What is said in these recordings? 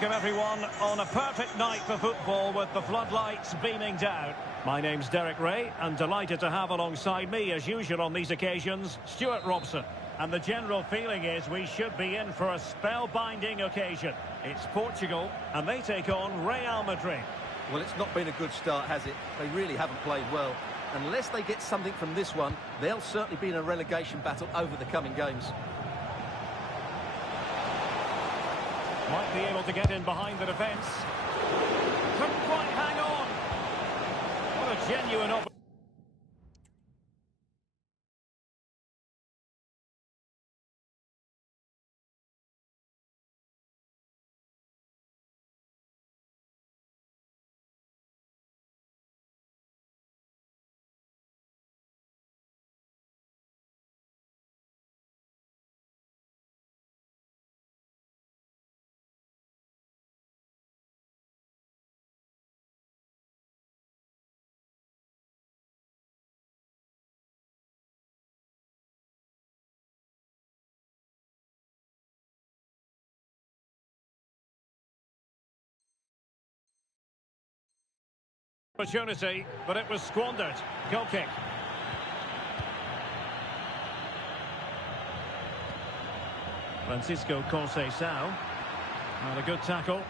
welcome everyone on a perfect night for football with the floodlights beaming down. My name's Derek Ray and delighted to have alongside me as usual on these occasions, Stuart Robson. And the general feeling is we should be in for a spellbinding occasion. It's Portugal and they take on Real Madrid. Well, it's not been a good start, has it? They really haven't played well. Unless they get something from this one, they'll certainly be in a relegation battle over the coming games. Might be able to get in behind the defence. Couldn't quite hang on. What a genuine opportunity. Opportunity, but it was squandered. Goal kick. Francisco Conceição. And a good tackle.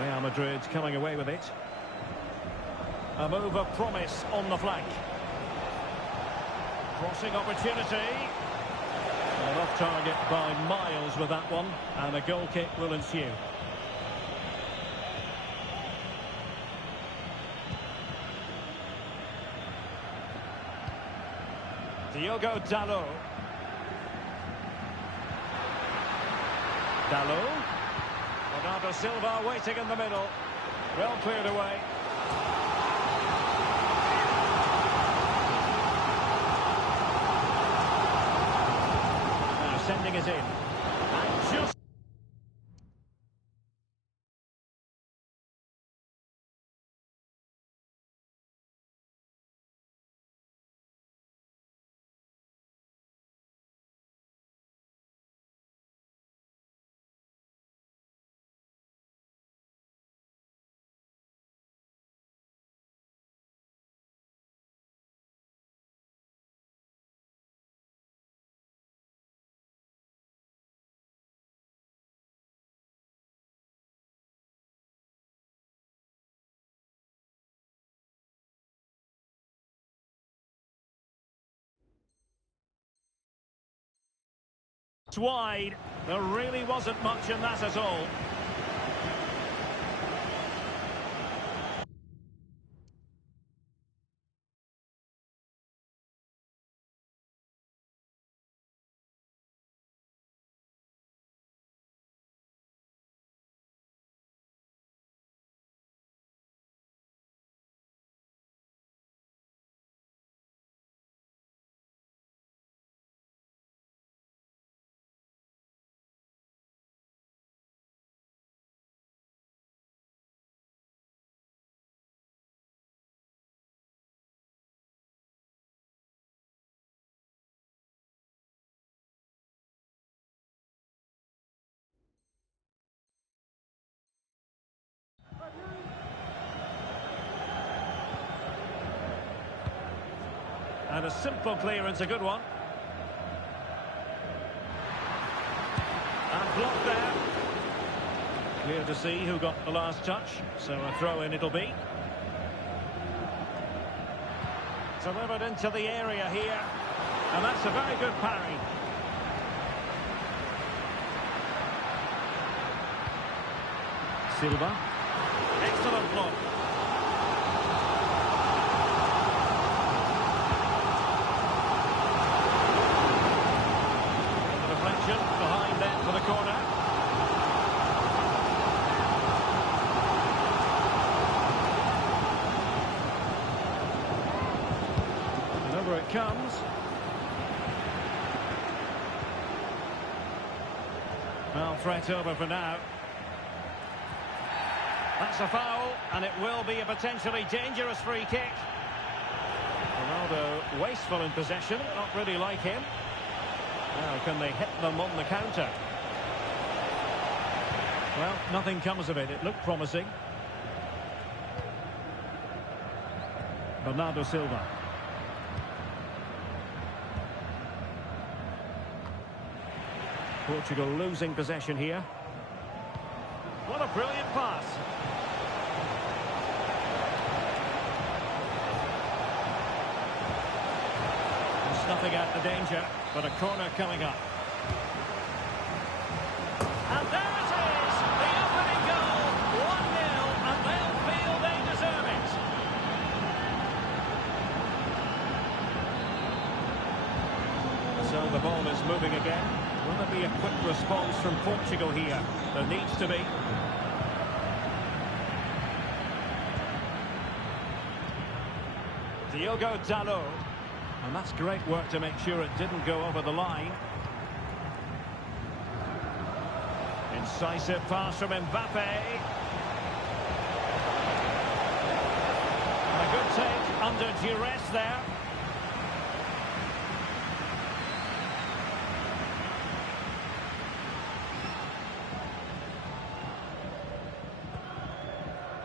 Real Madrid coming away with it. A move of promise on the flank. Crossing opportunity. Well, off target by miles with that one, and a goal kick will ensue. Diogo Dalot. Dalot. Bernardo Silva waiting in the middle. Well cleared away. Sending it in. And just... wide. There really wasn't much in that at all. And a simple clearance, a good one. And blocked there. Clear to see who got the last touch, so a throw-in it'll be. Delivered into the area here, and that's a very good parry. Silva. Excellent block. Behind then for the corner. And over it comes. Well, threat over for now. That's a foul, and it will be a potentially dangerous free kick. Ronaldo wasteful in possession, not really like him. Now, can they hit them on the counter? Well, nothing comes of it. It looked promising. Bernardo Silva. Portugal losing possession here. What a brilliant pass. Snuffing out the danger, but a corner coming up. And there it is! The opening goal! 1-0, and they'll feel they deserve it. So the ball is moving again. Will there be a quick response from Portugal here? There needs to be. Diogo Dalot. And that's great work to make sure it didn't go over the line. Incisive pass from Mbappe. And a good take under duress there.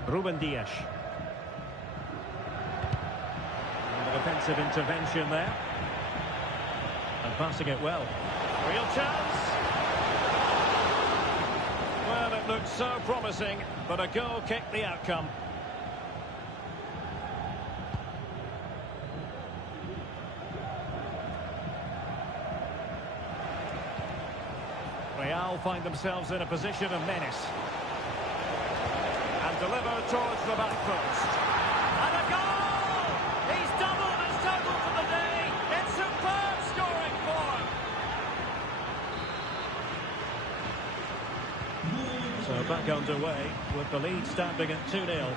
Ruben Dias. Defensive intervention there. And passing it well. Real chance. Well, it looked so promising, but a goal kicked the outcome. Real find themselves in a position of menace. And deliver towards the back post. And a goal! He's doubled his total for the day. It's superb scoring form. So back underway with the lead standing at 2-0.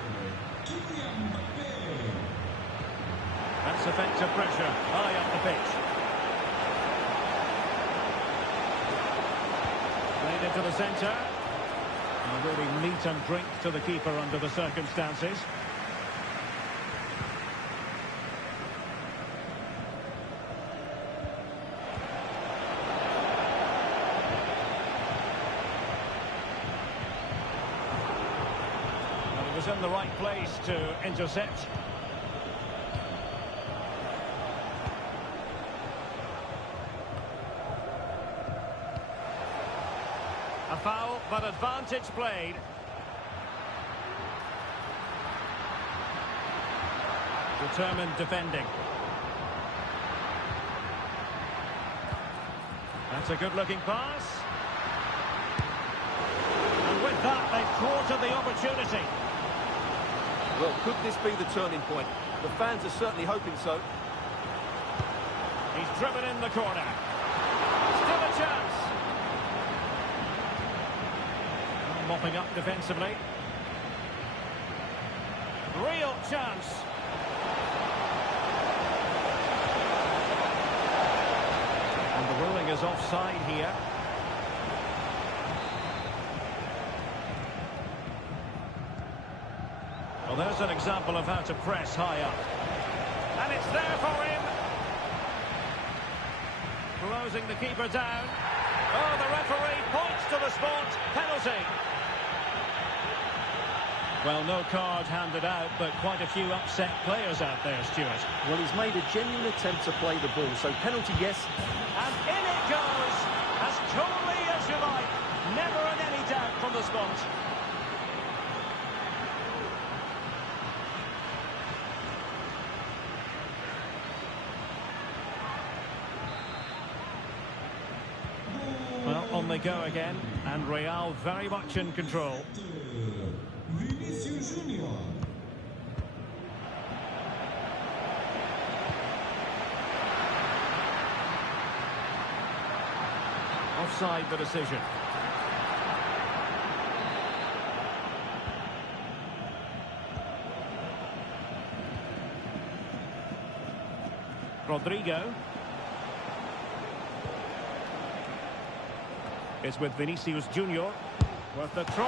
That's effective pressure high up the pitch. Played into the centre. And really meat and drink to the keeper under the circumstances. Was in the right place to intercept. A foul, but advantage played. Determined defending. That's a good-looking pass. And with that, they've thwarted the opportunity. Well, could this be the turning point? The fans are certainly hoping so. He's driven in the corner. Still a chance. Mopping up defensively. Real chance. And the ruling is offside here. Well, there's an example of how to press high up. And it's there for him. Closing the keeper down. Oh, the referee points to the spot. Penalty. Well, no card handed out, but quite a few upset players out there, Stuart. Well, he's made a genuine attempt to play the ball, so penalty, yes. And in it goes, as coolly as you like. Never in any doubt from the spot. Well, on they go again, and Real very much in control. Offside the decision. Rodrigo. It's with Vinicius Junior. Worth the try.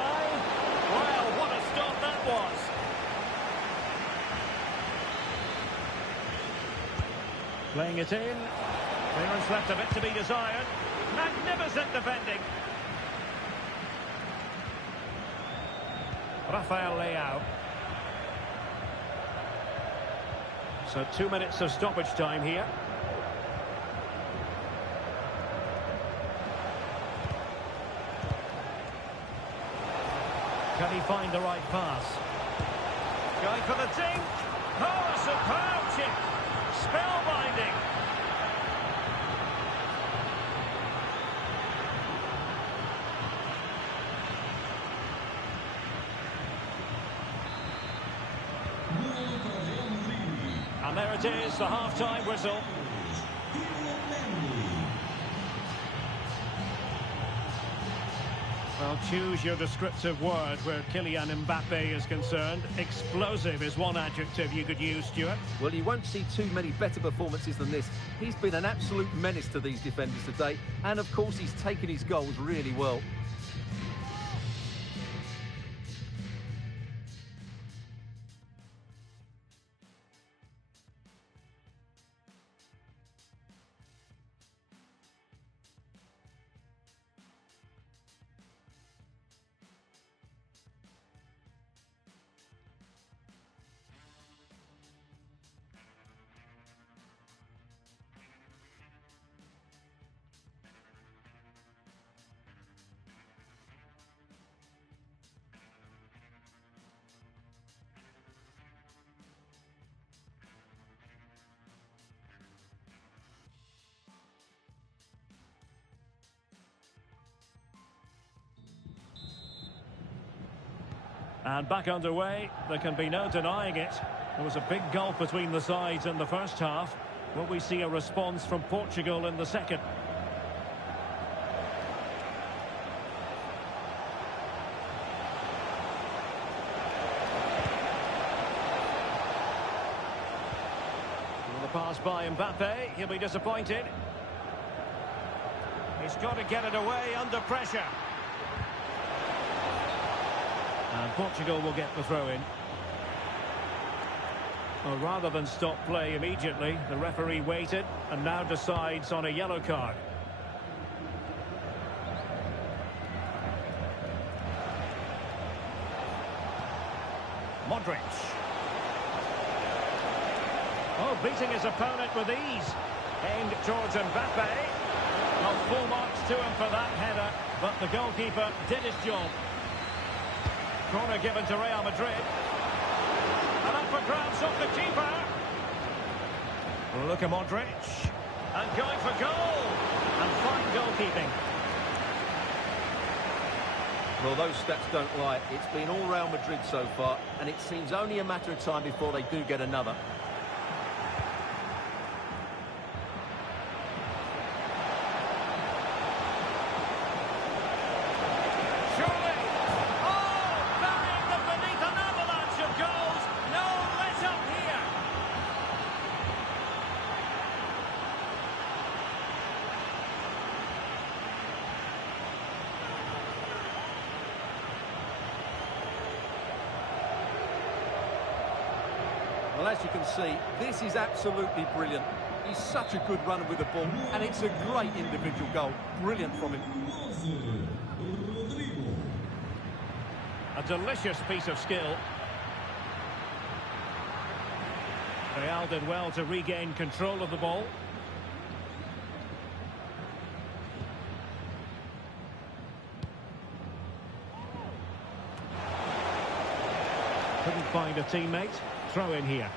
Well, what a stop Playing it in. Clearance left a bit to be desired. Magnificent defending. Rafael Leao. So 2 minutes of stoppage time here. Can he find the right pass? Going for the dink. Oh, a superb chip. Spellbinding. And there it is, the half-time whistle. Well, choose your descriptive word where Kylian Mbappe is concerned. Explosive is one adjective you could use, Stuart. Well, you won't see too many better performances than this. He's been an absolute menace to these defenders today. And, of course, he's taken his goals really well. And back underway, there can be no denying it. There was a big gulf between the sides in the first half. Will we see a response from Portugal in the second? Well, the pass by Mbappe, he'll be disappointed. He's got to get it away under pressure. And Portugal will get the throw-in. Well, rather than stop play immediately, the referee waited and now decides on a yellow card. Modric. Oh, beating his opponent with ease. Aimed towards Mbappe. Well, full marks to him for that header, but the goalkeeper did his job. Corner given to Real Madrid. And up for grabs off the keeper. Look at Modric. And going for goal. And fine goalkeeping. Well, those stats don't lie. It's been all Real Madrid so far, and it seems only a matter of time before they do get another. Well, as you can see, this is absolutely brilliant. He's such a good runner with the ball, and it's a great individual goal. Brilliant from him. A delicious piece of skill. Real did well to regain control of the ball. Couldn't find a teammate. Throw in here.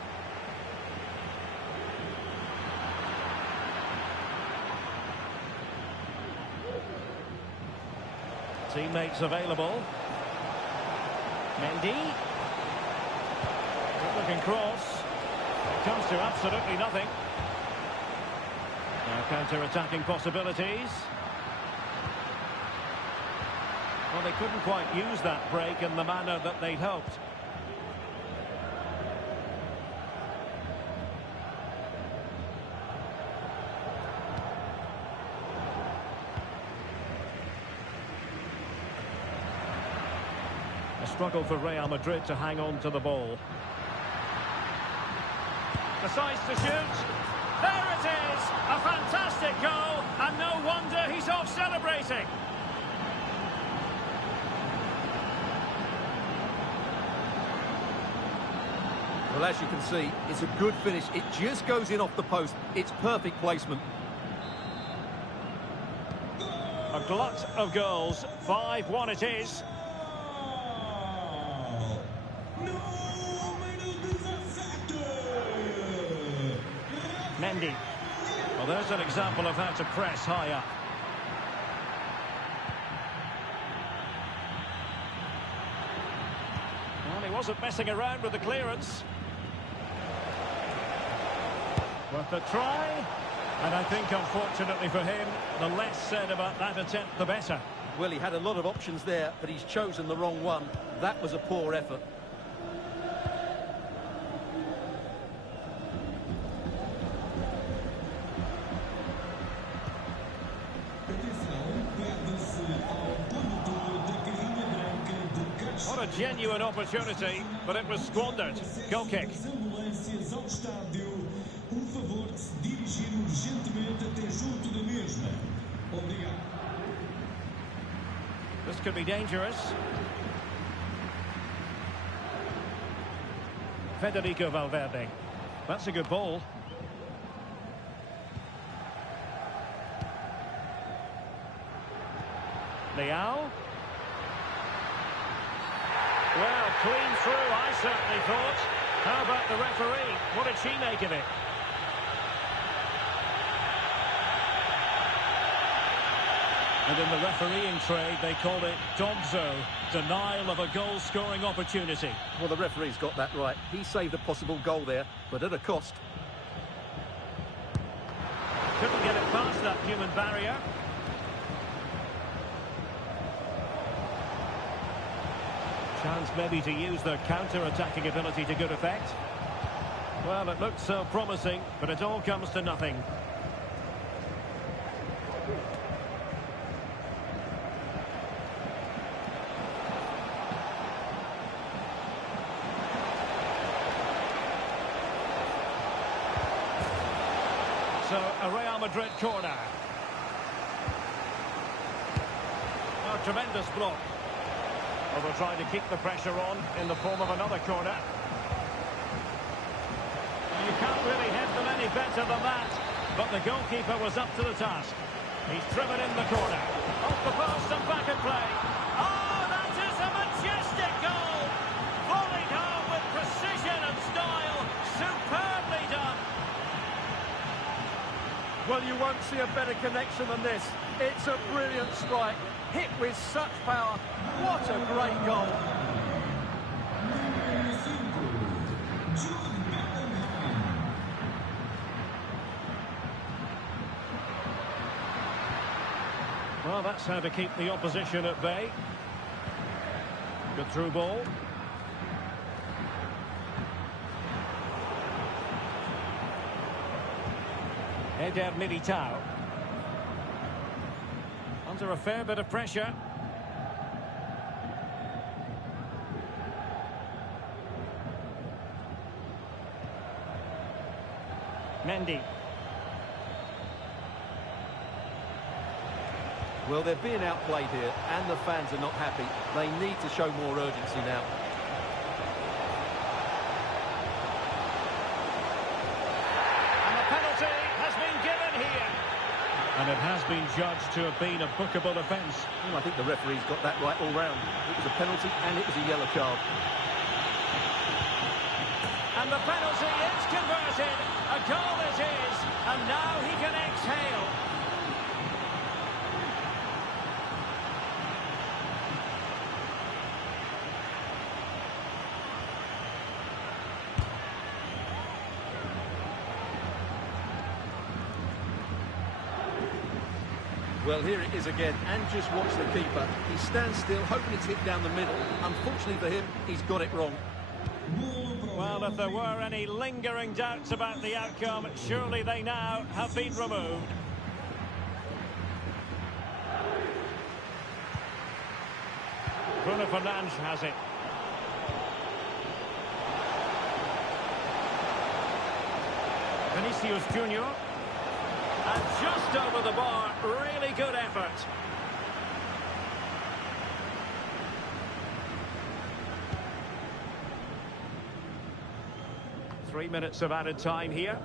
Teammates available. Mendy. Good looking cross. Comes to absolutely nothing. Now counter-attacking possibilities. Well, they couldn't quite use that break in the manner that they'd hoped. A struggle for Real Madrid to hang on to the ball. Decides to shoot. There it is! A fantastic goal, and no wonder he's off celebrating. Well, as you can see, it's a good finish. It just goes in off the post. It's perfect placement. A glut of goals. 5-1 it is. Mendy. Well, there's an example of how to press high up. Well, he wasn't messing around with the clearance. Worth a try. And I think, unfortunately for him, the less said about that attempt, the better. Well, he had a lot of options there, but he's chosen the wrong one. That was a poor effort. What a genuine opportunity, but it was squandered. Goal kick. This could be dangerous. Federico Valverde. That's a good ball. Leal. Well, clean through, I certainly thought. How about the referee? What did she make of it? And in the refereeing trade, they call it dogzo, denial of a goal-scoring opportunity. Well, the referee's got that right. He saved a possible goal there, but at a cost. Couldn't get it past that human barrier. Chance maybe to use their counter-attacking ability to good effect. Well, it looked so promising, but it all comes to nothing. So, a Real Madrid corner. Oh, tremendous block. Well, they're trying to keep the pressure on in the form of another corner. You can't really hit them any better than that. But the goalkeeper was up to the task. He's driven in the corner. Off the post and back in play. Oh, that is a majestic goal! Volleyed home with precision and style. Superbly done. Well, you won't see a better connection than this. It's a brilliant strike. Hit with such power. What a great goal. Well, that's how to keep the opposition at bay. Good through ball. Eder Militao. Under a fair bit of pressure. Mendy. Well, they're being outplayed here, and the fans are not happy. They need to show more urgency now. And the penalty has been given here. And it has been judged to have been a bookable offence. Well, I think the referee's got that right all round. It was a penalty and it was a yellow card. And the penalty is converted. A goal it is. And now he can exhale. Well, here it is again, and just watch the keeper. He stands still, hoping it's hit down the middle. Unfortunately for him, he's got it wrong. Well, if there were any lingering doubts about the outcome, surely they now have been removed. Bruno Fernandes has it. Vinicius Junior. And just over the bar, really good effort. Three minutes of added time here.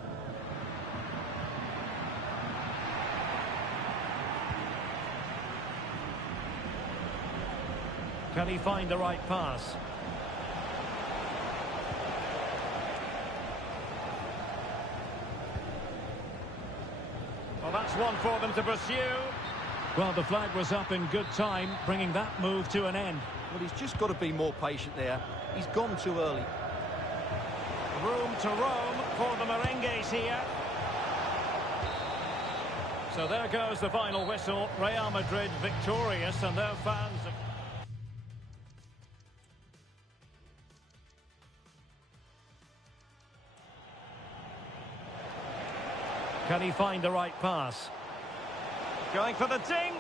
Can he find the right pass? Well, that's one for them to pursue. Well, the flag was up in good time, bringing that move to an end. Well, he's just got to be more patient there. He's gone too early. Room to roam for the merengues here. So there goes the final whistle. Real Madrid victorious, and their fans have... Can he find the right pass? Going for the ding!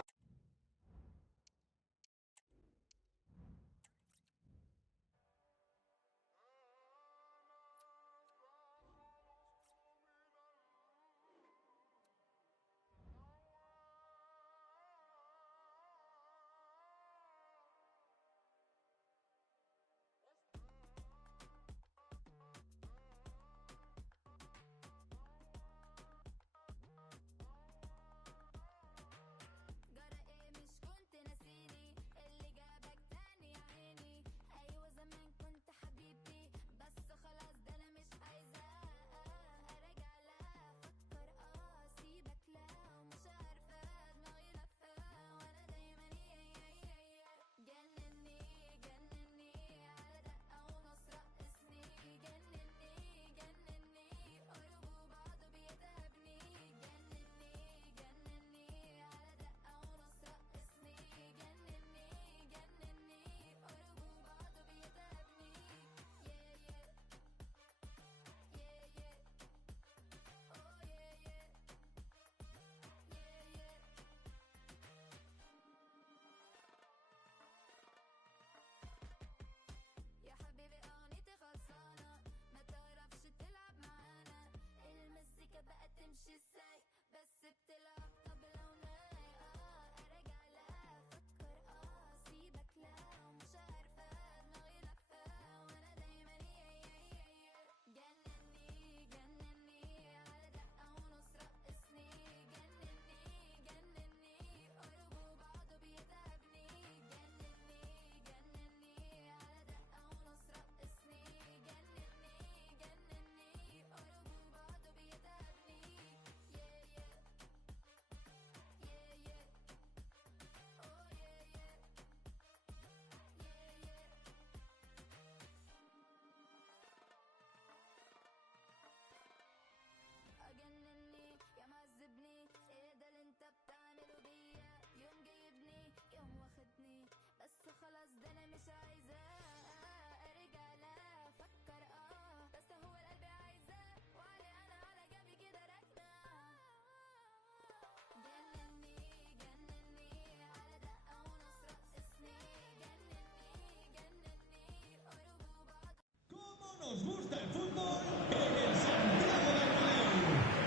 Nos gusta el fútbol en el Santiago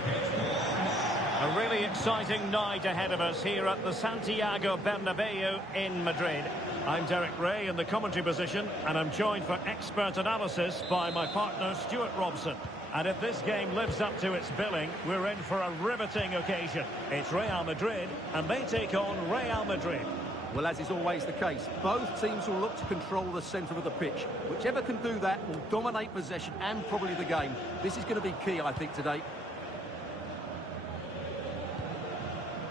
Bernabéu. A really exciting night ahead of us here at the Santiago Bernabéu in Madrid. I'm Derek Ray in the commentary position, and I'm joined for expert analysis by my partner Stuart Robson. And if this game lives up to its billing, we're in for a riveting occasion. It's Real Madrid, and they take on Real Madrid. Well, as is always the case, both teams will look to control the centre of the pitch. Whichever can do that will dominate possession and probably the game. This is going to be key, I think, today.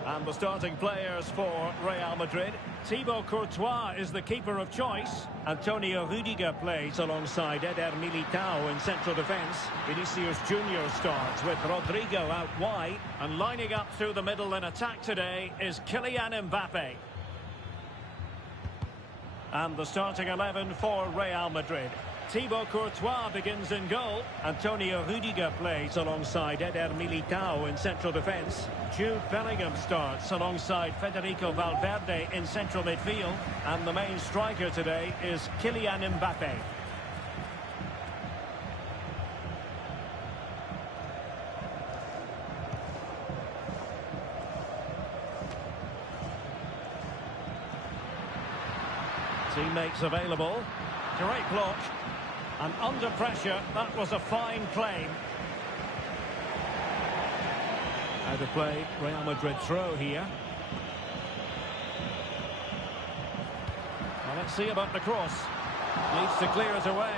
And the starting players for Real Madrid. Thibaut Courtois is the keeper of choice. Antonio Rüdiger plays alongside Eder Militao in central defence. Vinicius Junior starts with Rodrigo out wide. And lining up through the middle in attack today is Kylian Mbappe. And the starting 11 for Real Madrid. Thibaut Courtois begins in goal. Antonio Rüdiger plays alongside Eder Militao in central defence. Jude Bellingham starts alongside Federico Valverde in central midfield. And the main striker today is Kylian Mbappe. Teammates available. Great block. And under pressure, that was a fine claim. Out of play, Real Madrid throw here. Well, let's see about the cross. Needs to clear it away.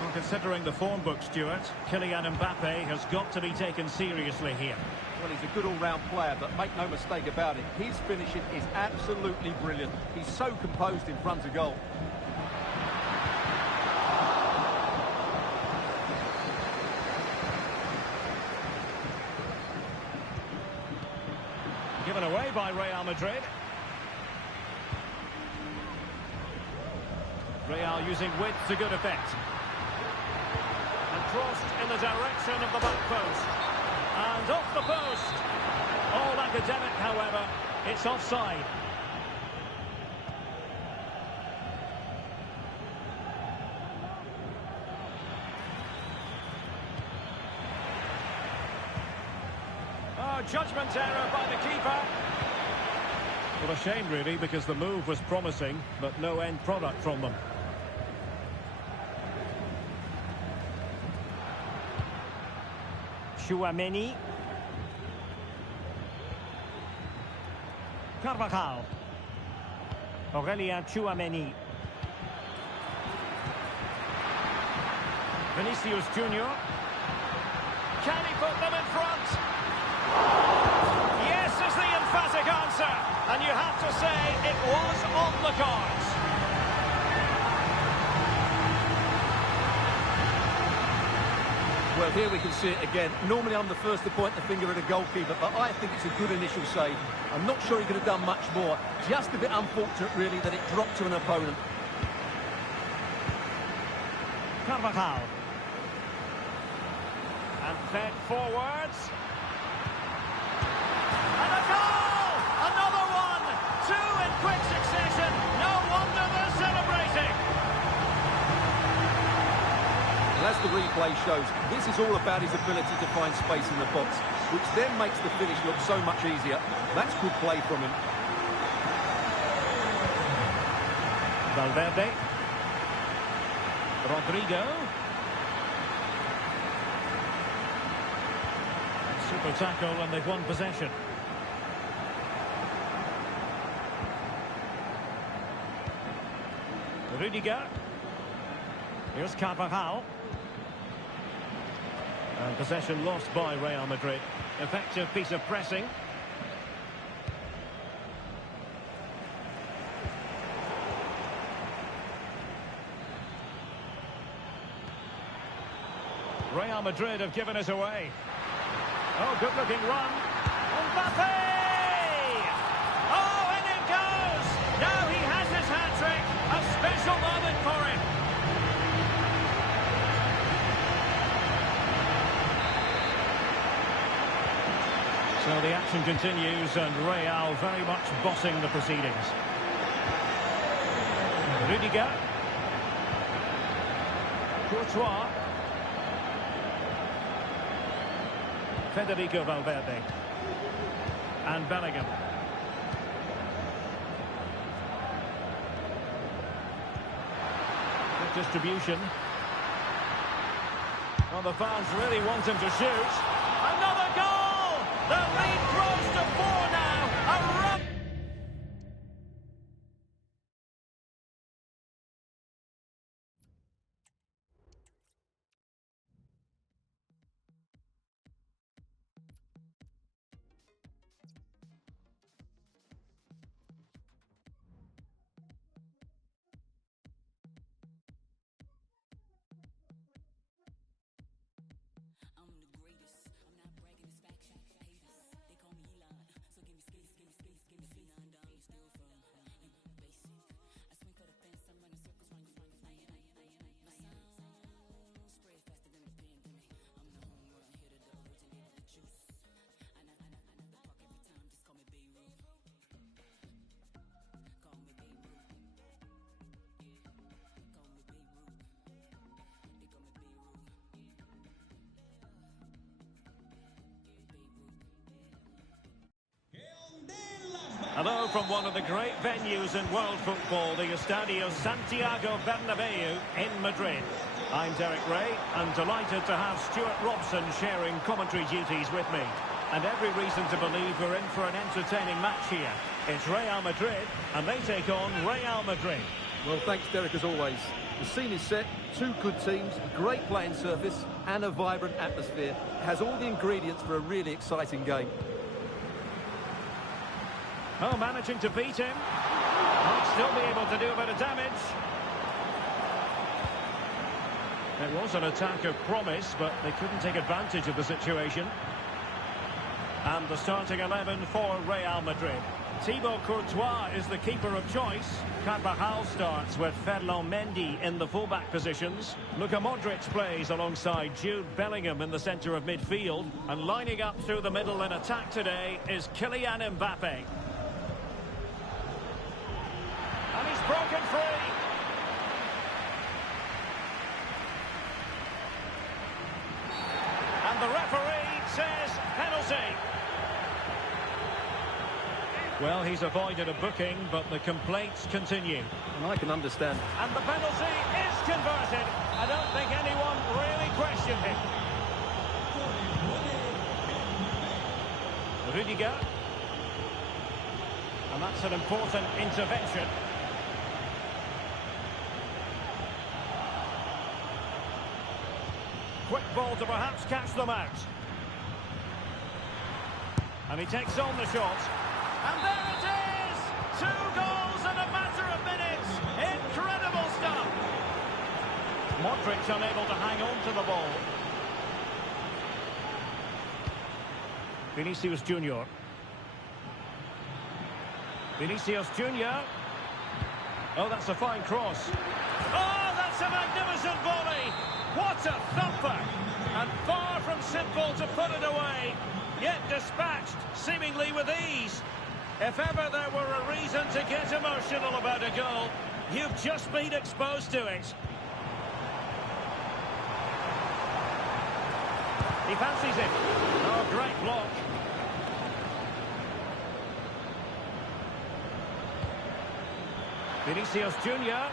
Well, considering the form book, Stuart, Kylian Mbappe has got to be taken seriously here. Well, he's a good all-round player, but make no mistake about it, his finishing is absolutely brilliant. He's so composed in front of goal. Given away by Real Madrid. Real using width to good effect. And crossed in the direction of the back post. And off the post. All academic, however. It's offside. Oh, judgment error by the keeper. Well, a shame, really, because the move was promising, but no end product from them. Chouameni. Carvajal. Aurélien Chouameni. Vinicius Junior. Can he put them in front? Yes is the emphatic answer. And you have to say it was on the cards. Well, here we can see it again. Normally I'm the first to point the finger at a goalkeeper, but I think it's a good initial save. I'm not sure he could have done much more. Just a bit unfortunate, really, that it dropped to an opponent. Carvajal. And fed forwards. And a goal! Another one! Two in quick succession. No wonder they're celebrating. And as the replay shows, this is all about his ability to find space in the box, which then makes the finish look so much easier. That's good play from him. Valverde. Rodrigo. Super tackle and they've won possession. Rudiger. Here's Carvajal. And possession lost by Real Madrid. Effective piece of pressing. Real Madrid have given it away. Oh, good-looking run. Mbappe! Oh, and it goes! Now he has his hat-trick. A special moment for him. So the action continues and Real very much bossing the proceedings. Rudiger. Courtois. Federico Valverde. And Bellingham. Good distribution. Well, the fans really want him to shoot. Another goal! The lead grows to 4 now. A run. I'm the greatest. Hello from one of the great venues in world football, the Estadio Santiago Bernabeu in Madrid. I'm Derek Ray, and delighted to have Stuart Robson sharing commentary duties with me. And every reason to believe we're in for an entertaining match here. It's Real Madrid, and they take on Real Madrid. Well, thanks, Derek, as always. The scene is set, two good teams, great playing surface, and a vibrant atmosphere. It has all the ingredients for a really exciting game. Oh, managing to beat him. Might still be able to do a bit of damage. It was an attack of promise, but they couldn't take advantage of the situation. And the starting 11 for Real Madrid. Thibaut Courtois is the keeper of choice. Carvajal starts with Ferland Mendy in the fullback positions. Luka Modric plays alongside Jude Bellingham in the centre of midfield. And lining up through the middle in attack today is Kylian Mbappe. And he's broken free. And the referee says penalty. Well, he's avoided a booking, but the complaints continue. And I can understand. And the penalty is converted. I don't think anyone really questioned him. Rudiger. And that's an important intervention. Quick ball to perhaps catch them out. And he takes on the shot. And there it is! 2 goals in a matter of minutes. Incredible stuff. Modric unable to hang on to the ball. Vinicius Junior. Vinicius Junior. Oh, that's a fine cross. Oh, that's a magnificent volley. What a thumper. And far from simple to put it away. Yet dispatched, seemingly with ease. If ever there were a reason to get emotional about a goal, you've just been exposed to it. He fancies it. Oh, great block. Vinicius Junior.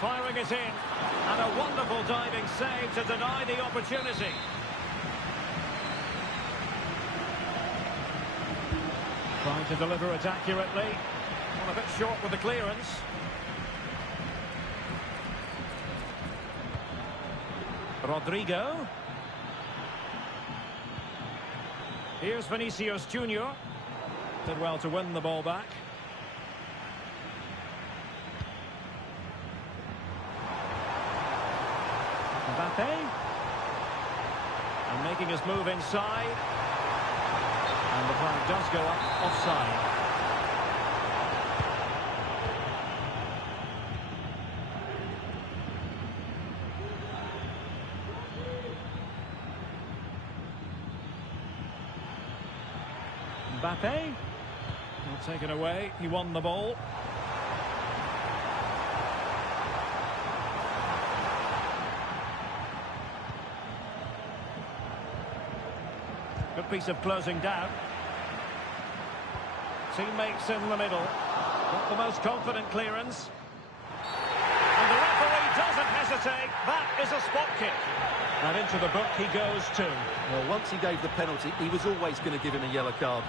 Firing it in. And a wonderful diving save to deny the opportunity. Trying to deliver it accurately. Well, a bit short with the clearance. Rodrigo. Here's Vinicius Junior. Did well to win the ball back. Mbappe. And making his move inside. And the flag does go up offside. Mbappe. Well, taken away. He won the ball. Good piece of closing down. Teammates in the middle. Not the most confident clearance. And the referee doesn't hesitate. That is a spot kick. And into the book he goes too. Well, once he gave the penalty, he was always going to give him a yellow card.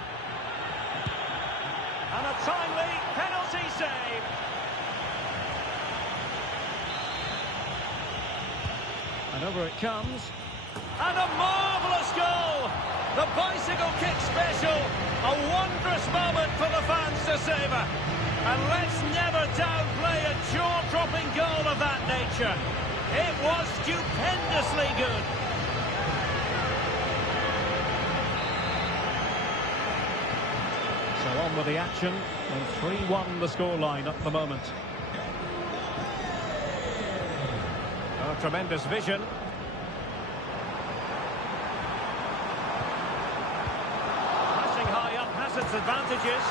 And a timely penalty save. And over it comes. And a marvellous goal! The bicycle kick special. A wondrous moment for the fans to savour. And let's never downplay a jaw-dropping goal of that nature. It was stupendously good. So on with the action. And 3-1 the scoreline at the moment. Oh, tremendous vision. Its advantages.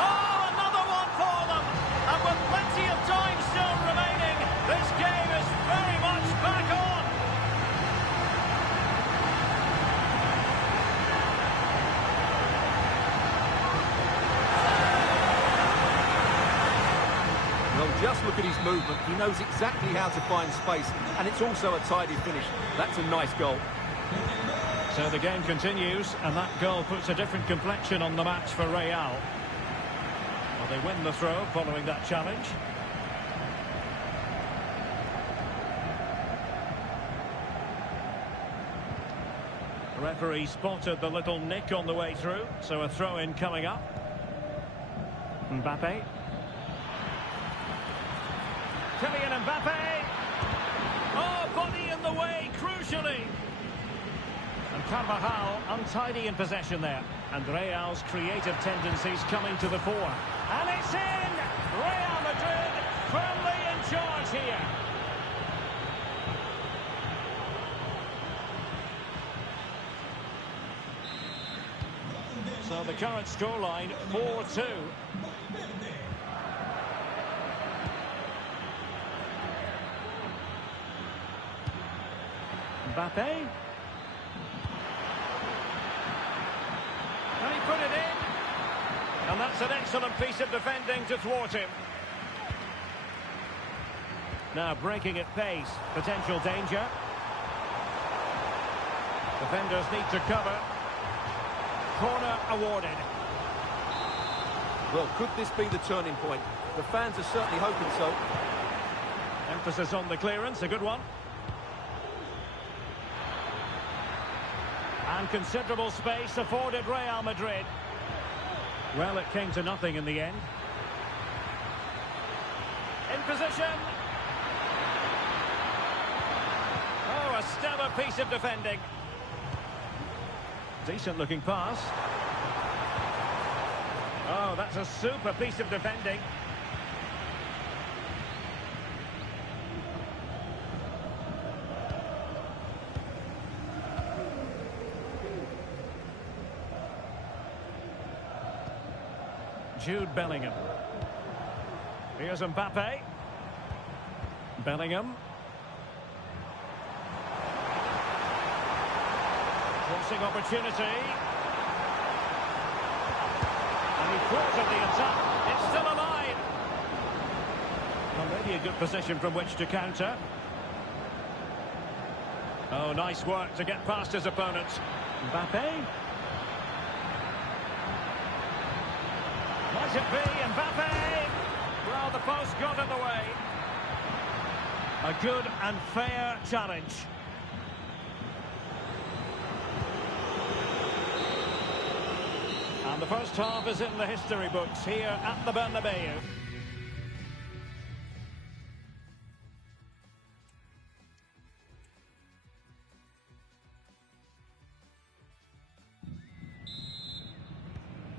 Oh, another one for them. And with plenty of time still remaining, this game is very much back on. Just look at his movement. He knows exactly how to find space, and it's also a tidy finish. That's a nice goal. So the game continues, and that goal puts a different complexion on the match for Real. Well, they win the throw following that challenge. The referee spotted the little nick on the way through, so a throw-in coming up. Mbappe. Kylian Mbappe. Oh, body in the way, crucially. And Carvajal untidy in possession there. And Real's creative tendencies coming to the fore. And it's in! Real Madrid firmly in charge here. So the current scoreline, 4-2. Mbappe. And he put it in. And that's an excellent piece of defending to thwart him. Now breaking at pace. Potential danger. Defenders need to cover. Corner awarded. Well, could this be the turning point? The fans are certainly hoping so. Emphasis on the clearance, a good one. And considerable space afforded Real Madrid. Well, it came to nothing in the end. In position. Oh, a stellar piece of defending. Decent looking pass. Oh, that's a super piece of defending. Jude Bellingham. Here's Mbappe. Bellingham. Crossing opportunity. And he thwarted the attack. It's still alive. Well, maybe a good position from which to counter. Oh, nice work to get past his opponents. Mbappe. Might it be Mbappe? Well, the post got in the way. A good and fair challenge. And the first half is in the history books here at the Bernabeu.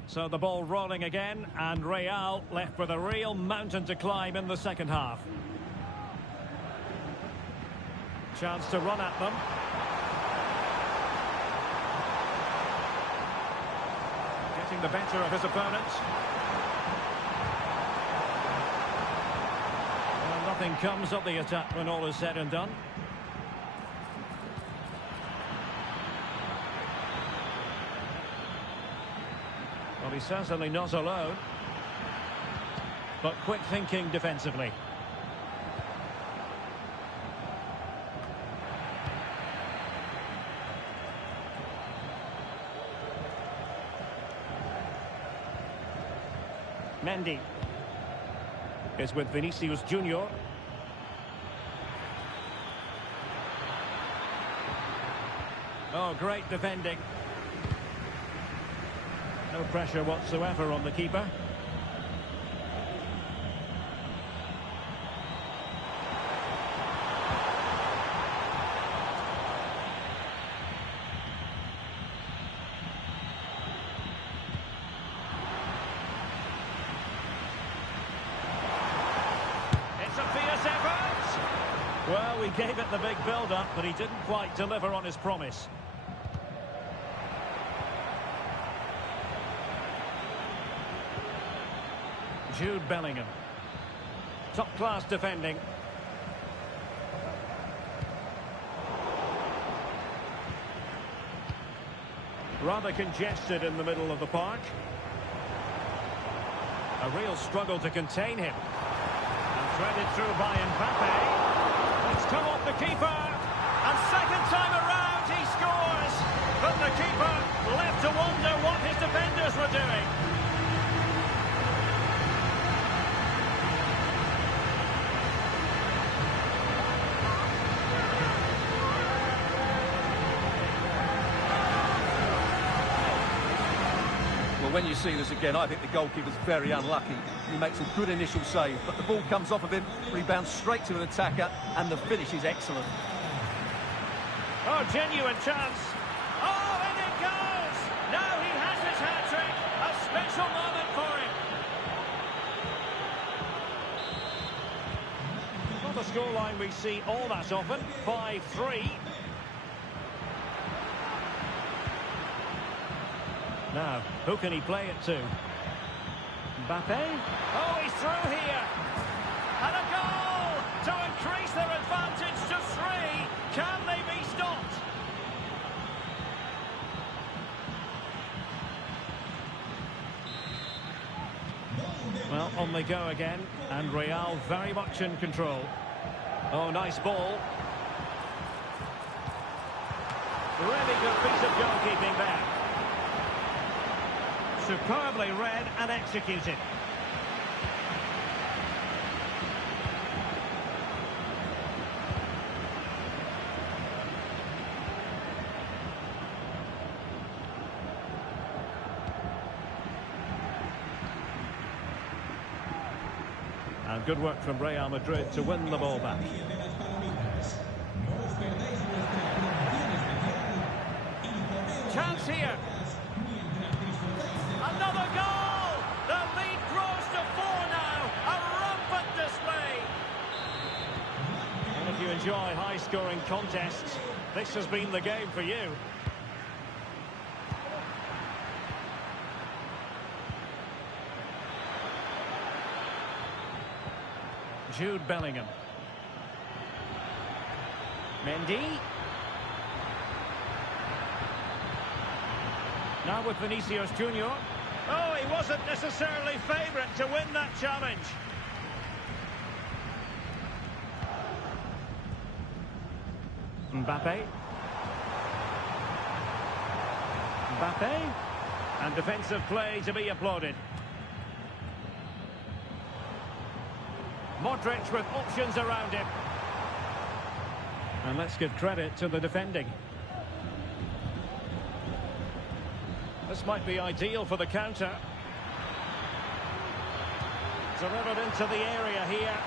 So the ball rolling again, and Real left with a real mountain to climb in the second half. Chance to run at them. Getting the better of his opponents. Well, nothing comes of the attack when all is said and done. Well, he's certainly not alone. But quick thinking defensively. Mendy is with Vinicius Junior. Oh, great defending. No pressure whatsoever on the keeper. It's a fierce effort. Well, we gave it the big build-up, but he didn't quite deliver on his promise. Jude Bellingham. Top-class defending. Rather congested in the middle of the park. A real struggle to contain him. And Threaded through by Mbappe. It's come off the keeper. And second time around, he scores. But the keeper left to wonder what his defenders were doing. When you see this again, I think the goalkeeper's very unlucky. He makes a good initial save, but the ball comes off of him, rebounds straight to an attacker, and the finish is excellent. Oh, genuine chance. Oh, and it goes! Now he has his hat-trick. A special moment for him. Not a scoreline we see all that often. 5-3. Now, who can he play it to? Mbappe? Oh, he's through here! And a goal! To increase their advantage to 3! Can they be stopped? Well, on they go again, and Real very much in control. Oh, nice ball. Really good piece of goalkeeping there. Superbly read and executed. And good work from Real Madrid to win the ball back. Chance here. Another goal! The lead grows to 4 now. A rampant display. And if you enjoy high-scoring contests, this has been the game for you. Jude Bellingham. Mendy. Now with Vinicius Junior. Oh, he wasn't necessarily favourite to win that challenge. Mbappe. Mbappe. And defensive play to be applauded. Modric with options around him. And let's give credit to the defending. This might be ideal for the counter. Delivered into the area here.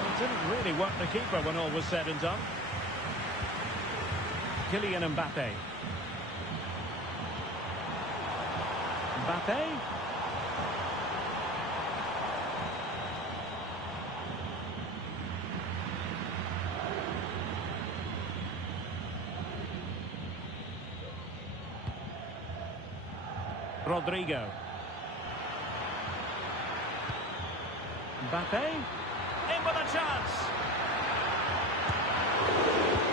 It didn't really work the keeper when all was said and done. Kylian Mbappe. Mbappe. Rodrigo. Mbappe. In with a chance.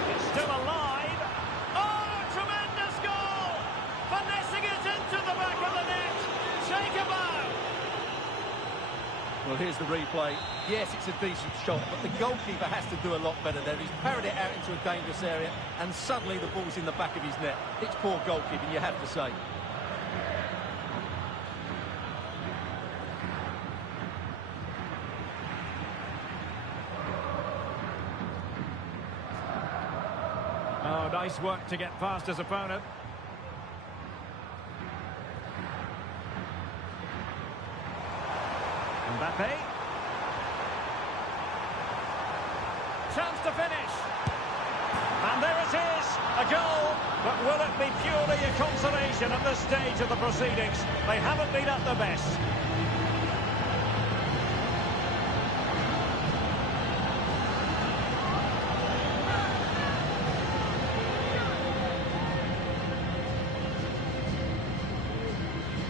It's still alive. Oh, tremendous goal! Finessing it into the back of the net. Take a bow. Well, here's the replay. Yes, it's a decent shot, but the goalkeeper has to do a lot better there. He's parried it out into a dangerous area, and suddenly the ball's in the back of his net. It's poor goalkeeping, you have to say. Oh, nice work to get past his opponent. Mbappe. Chance to finish. And there it is, a goal. But will it be purely a consolation at this stage of the proceedings? They haven't been at their best.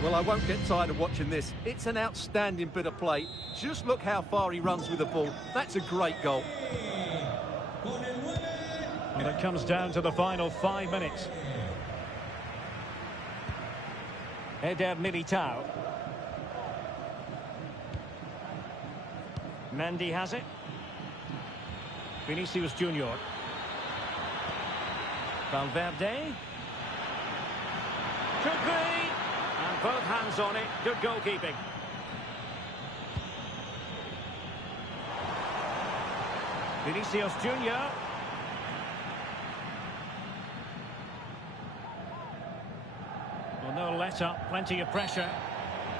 Well, I won't get tired of watching this. It's an outstanding bit of play. Just look how far he runs with the ball. That's a great goal. And it comes down to the final 5 minutes. Eder Militao. Mendy has it. Vinicius Junior. Valverde. Could be. And both hands on it. Good goalkeeping. Vinicius Junior. Well, no let up. Plenty of pressure.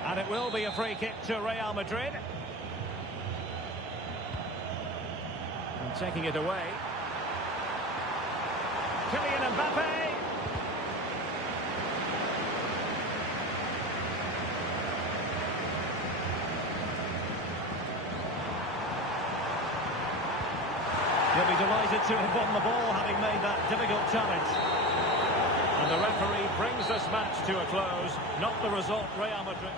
And it will be a free kick to Real Madrid. And taking it away. Kylian Mbappe. He'll be delighted to have won the ball, having made that difficult challenge. And the referee brings this match to a close. Not the result Real Madrid.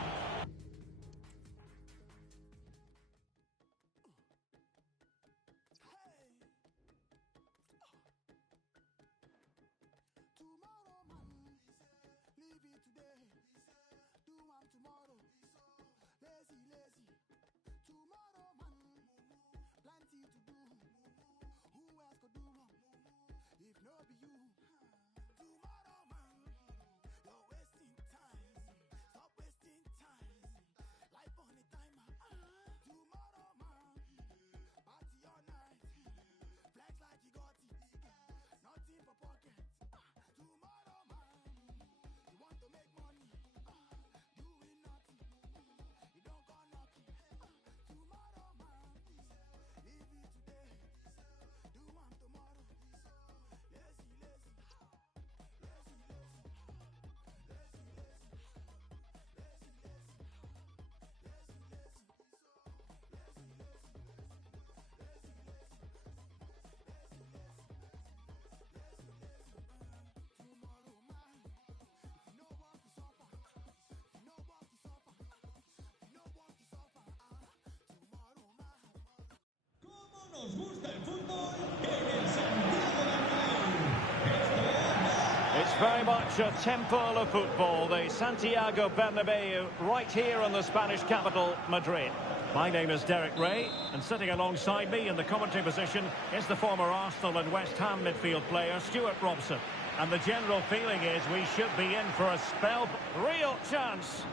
Nos gusta el fútbol en el Santiago Bernabéu. It's very much a temple of football, the Santiago Bernabéu, right here in the Spanish capital, Madrid. My name is Derek Ray, and sitting alongside me in the commentary position is the former Arsenal and West Ham midfield player, Stuart Robson. And the general feeling is we should be in for a spell. Real chance.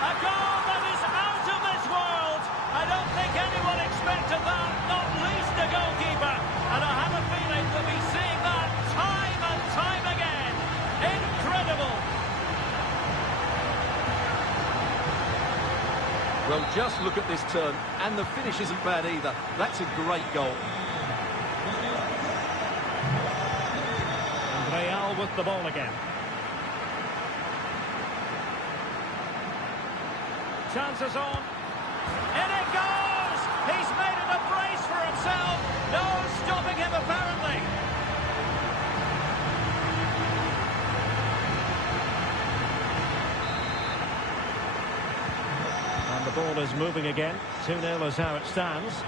A goal that is out of this world. I don't think anyone expected that, not least the goalkeeper. And I have a feeling we'll be seeing that time and time again. Incredible. Well, just look at this turn, and the finish isn't bad either. That's a great goal. And Real with the ball again. Chances on. In it goes! He's made it a brace for himself. No stopping him, apparently. And the ball is moving again. 2-0 is how it stands.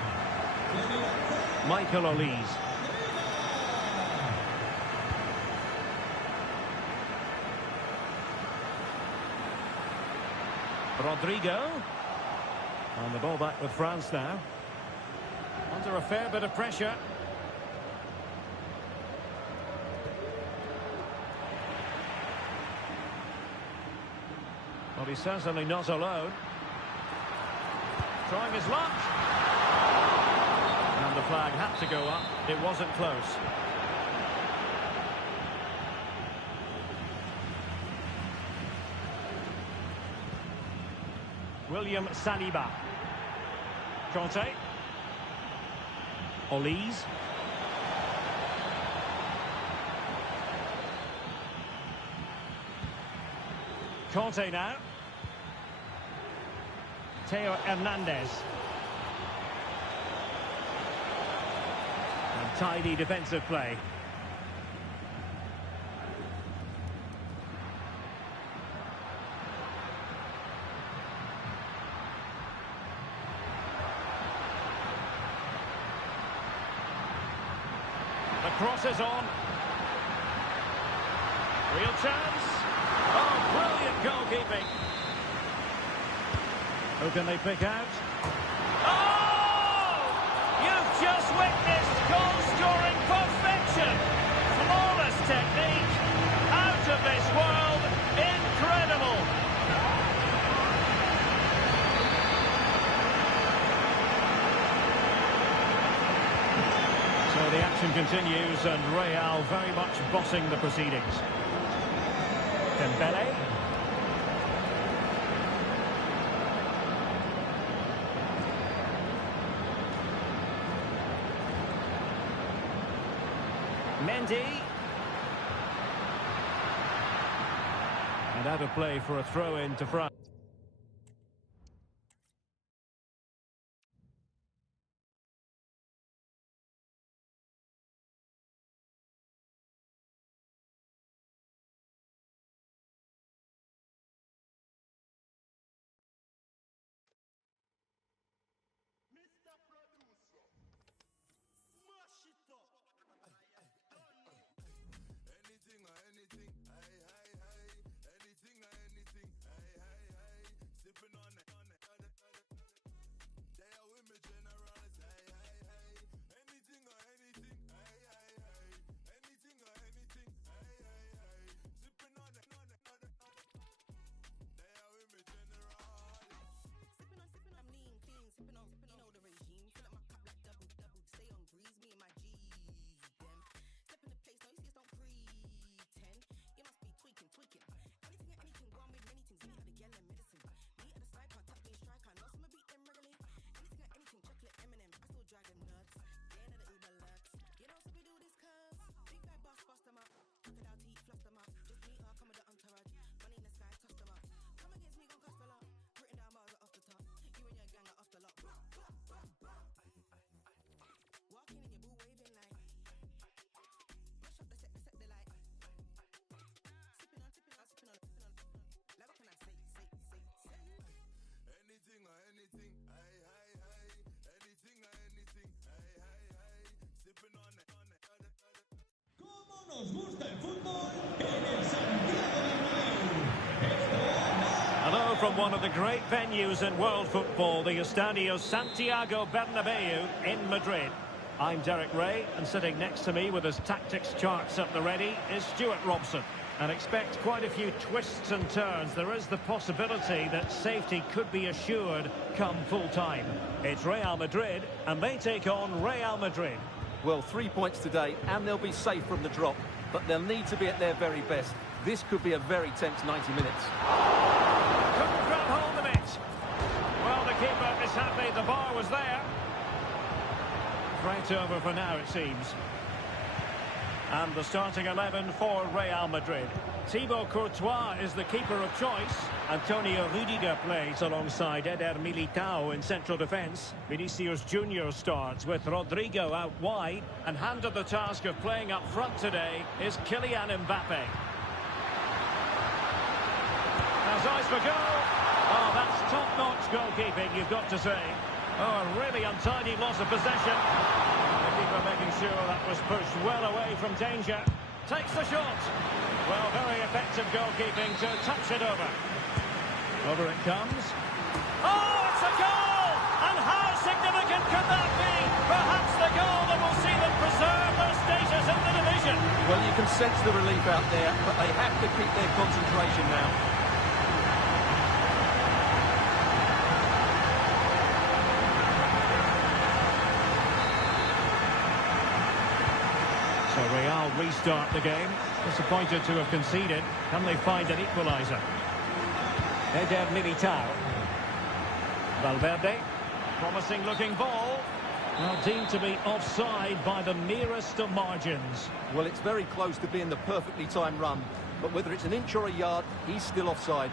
Michael Olise. Rodrigo. And the ball back with France now. Under a fair bit of pressure. Well, he's certainly not alone. Trying his luck. And the flag had to go up. It wasn't close. William Saliba. Conte. Olise. Conte now. Theo Hernandez. And tidy defensive play. The cross is on. Real chance. Oh, brilliant goalkeeping. Who can they pick out? Oh! You've just witnessed goal-scoring perfection. Flawless technique. Out of this world. Incredible. So the action continues and Real very much bossing the proceedings. Dembele. Mendy. And out of play for a throw-in to France. Nos gusta el fútbol en el Santiago Bernabéu. Hello from one of the great venues in world football, the Estadio Santiago Bernabéu in Madrid. I'm Derek Ray, and sitting next to me with his tactics charts at the ready is Stuart Robson. And expect quite a few twists and turns. There is the possibility that safety could be assured come full time. It's Real Madrid, and they take on Real Madrid. Well, 3 points today, and they'll be safe from the drop. But they'll need to be at their very best. This could be a very tense 90 minutes. Couldn't grab hold of it. Well, the keeper is happy the bar was there. Right over for now, it seems. And the starting 11 for Real Madrid. Thibaut Courtois is the keeper of choice. Antonio Rudiger plays alongside Eder Militao in central defence. Vinicius Junior starts with Rodrigo out wide. And handed the task of playing up front today is Kylian Mbappe. Has eyes for goal. Oh, that's top-notch goalkeeping, you've got to say. Oh, a really untidy loss of possession. The keeper making sure that was pushed well away from danger. Takes the shot. Well, very effective goalkeeping to touch it over. Over it comes. Oh, it's a goal! And how significant could that be? Perhaps the goal that will see them preserve their status in the division. Well, you can sense the relief out there, but they have to keep their concentration now. So Real restart the game. Disappointed to have conceded. Can they find an equaliser? Eder Militao. Valverde. Promising looking ball. Now deemed to be offside by the merest of margins. Well, it's very close to being the perfectly timed run. But whether it's an inch or a yard, he's still offside.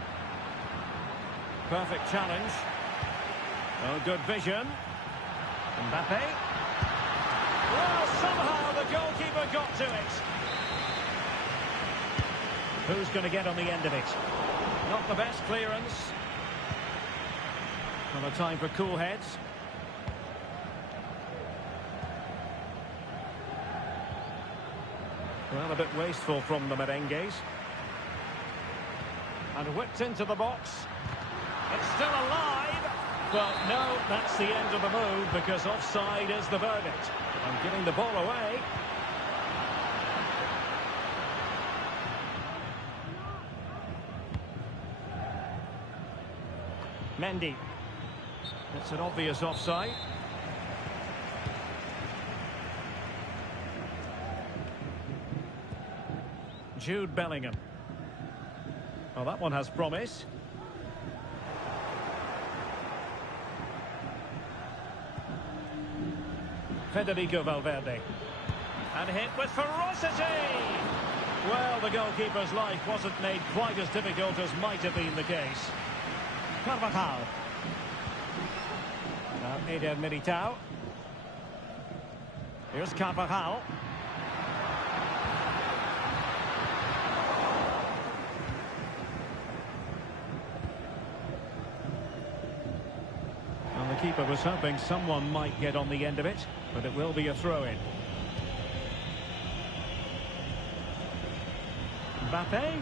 Perfect challenge. Oh, good vision. Mbappe. Well, somehow the goalkeeper got to it. Who's going to get on the end of it? Not the best clearance. Not a time for cool heads. Well, a bit wasteful from the merengues. And whipped into the box. It's still alive. Well, no, that's the end of the move because offside is the verdict. And giving the ball away. Mendy. It's an obvious offside. Jude Bellingham. Well, that one has promise. Federico Valverde. And hit with ferocity! Well, the goalkeeper's life wasn't made quite as difficult as might have been the case. Carvajal. Now Eder Militao. Here's Carvajal. And the keeper was hoping someone might get on the end of it, but it will be a throw-in. Mbappe.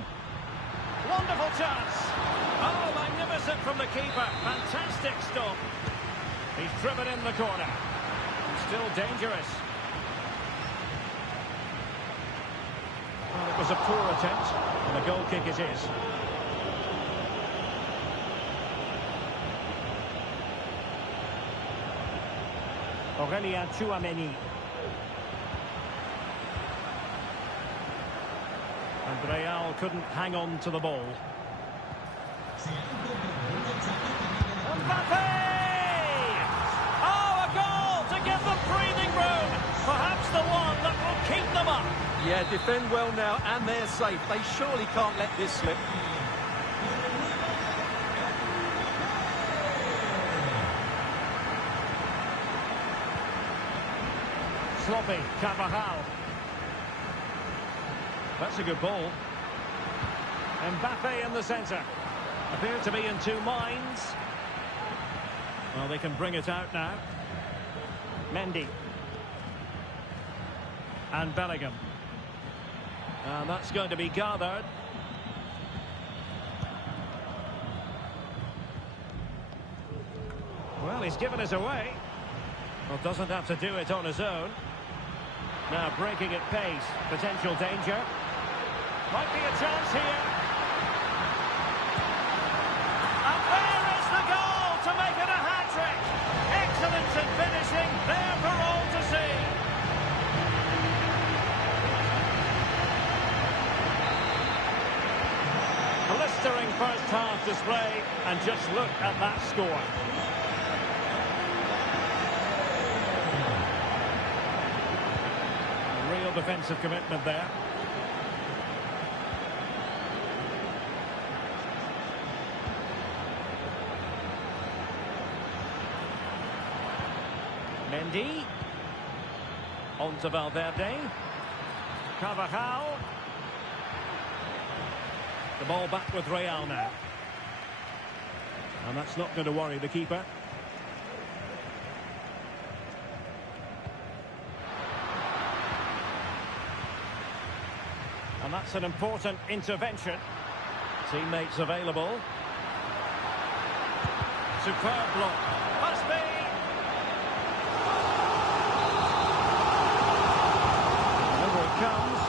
Wonderful chance. Oh, magnificent from the keeper. Fantastic stop. He's driven in the corner. Still dangerous. Well, it was a poor attempt, and the goal kick it is. Tchouaméni. And Real couldn't hang on to the ball. Mbappe! Oh, a goal to give them breathing room. Perhaps the one that will keep them up. Yeah, defend well now, and they're safe. They surely can't let this slip. Sloppy, Carvajal. That's a good ball. Mbappe in the centre. Appear to be in two minds. Well, they can bring it out now. Mendy. And Bellingham. And that's going to be gathered. Well, he's given us away. Well, doesn't have to do it on his own. Now breaking at pace. Potential danger. Might be a chance here. And there is the goal to make it a hat-trick. Excellence in finishing, there for all to see. Blistering first half display, and just look at that score. Real defensive commitment there. Mendy. On to Valverde. Carvajal. The ball back with Real now. And that's not going to worry the keeper. And that's an important intervention. Teammates available. Superb block. Must be. Over it comes.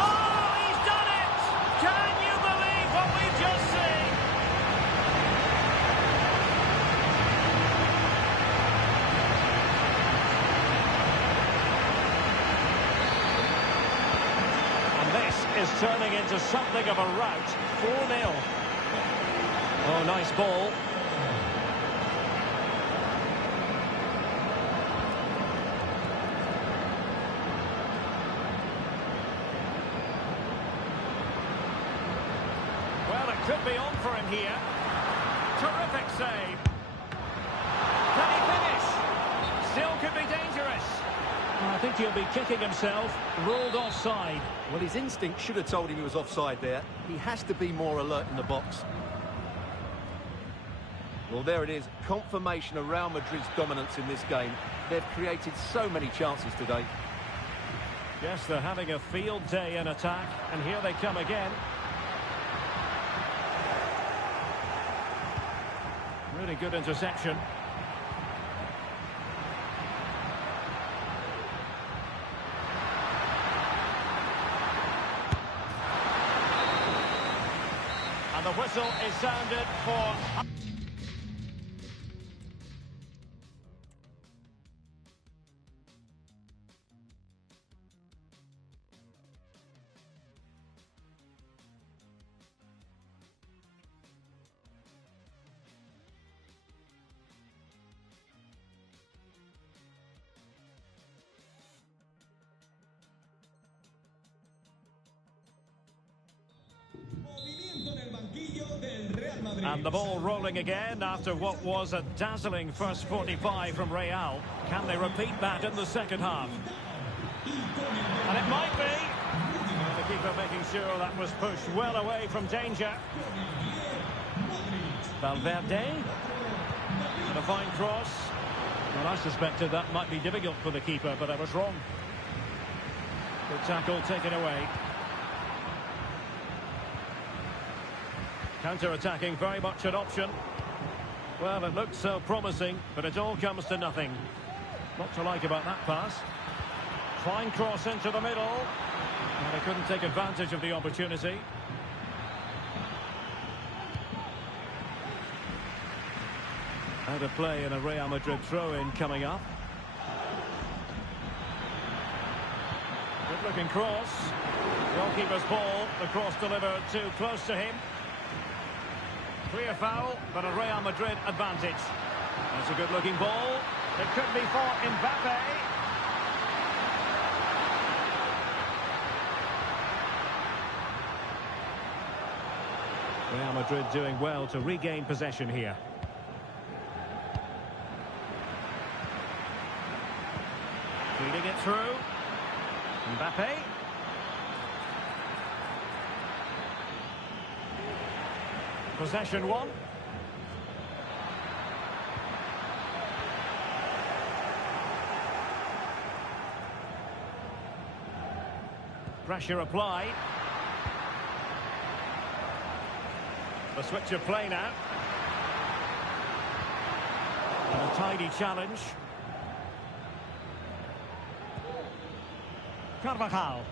Oh, he's done it! Can you believe what we've just seen? And this is turning into something of a rout. 4-0. Oh, nice ball. Well, it could be on for him here. Terrific save. Can he finish? Still could be dangerous. I think he'll be kicking himself. Ruled offside. Well, his instinct should have told him he was offside there. He has to be more alert in the box. Well, there it is. Confirmation of Real Madrid's dominance in this game. They've created so many chances today. Yes, they're having a field day in attack, and here they come again. Really good interception. And the whistle is sounded for... And the ball rolling again after what was a dazzling first 45 from Real. Can they repeat that in the second half? And it might be. The keeper making sure that was pushed well away from danger. Valverde. And a fine cross. Well, I suspected that might be difficult for the keeper, but I was wrong. Good tackle taken away. Counter-attacking, very much an option. Well, it looked so promising, but it all comes to nothing. Not to like about that pass. Fine cross into the middle. And they couldn't take advantage of the opportunity. Out of play in a Real Madrid throw-in coming up. Good-looking cross. Goalkeeper's ball. The cross delivered too close to him. Clear foul, but a Real Madrid advantage. That's a good-looking ball. It could be for Mbappe. Real Madrid doing well to regain possession here. Feeding it through. Mbappe. Possession one. Pressure applied. The switch of play now. And a tidy challenge. Carvajal.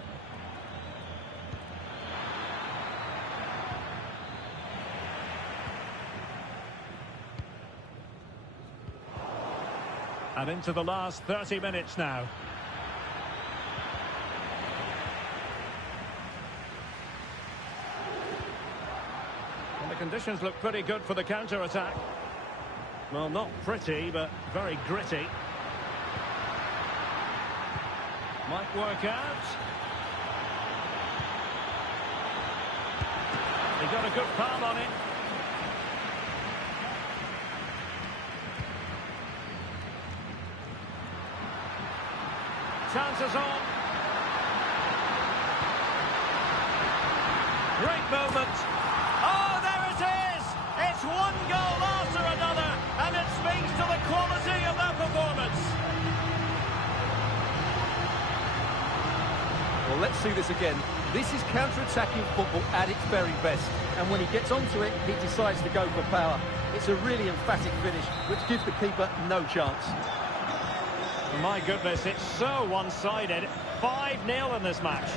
And into the last 30 minutes now. And the conditions look pretty good for the counter-attack. Well, not pretty, but very gritty. Might work out. He got a good palm on it. Chances on. Great moment. Oh, there it is! It's one goal after another, and it speaks to the quality of their performance. Well, let's see this again. This is counter-attacking football at its very best. And when he gets onto it, he decides to go for power. It's a really emphatic finish, which gives the keeper no chance. My goodness, it's so one-sided. 5-0 in this match.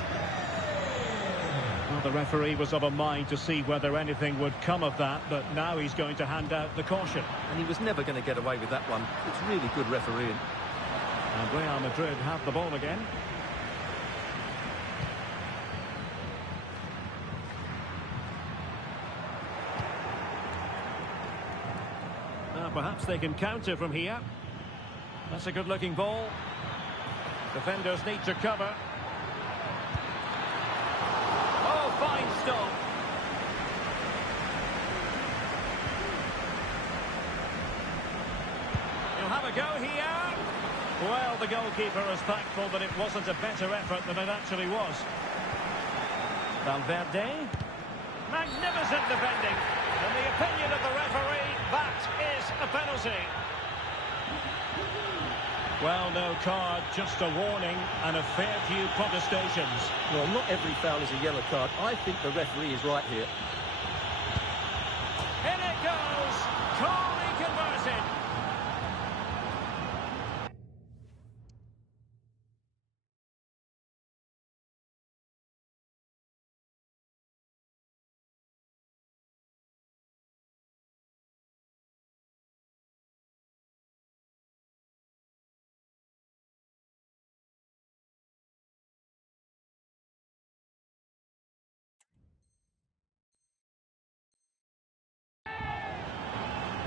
Well, the referee was of a mind to see whether anything would come of that, but now he's going to hand out the caution. And he was never going to get away with that one. It's really good refereeing. And Real Madrid have the ball again. Now perhaps they can counter from here. That's a good-looking ball. Defenders need to cover. Oh, fine stop. He'll have a go here. Well, the goalkeeper is thankful that it wasn't a better effort than it actually was. Valverde. Magnificent defending. In the opinion of the referee, that is a penalty. Well, no card, just a warning and a fair few protestations. Well, not every foul is a yellow card. I think the referee is right here. In it goes! Coolly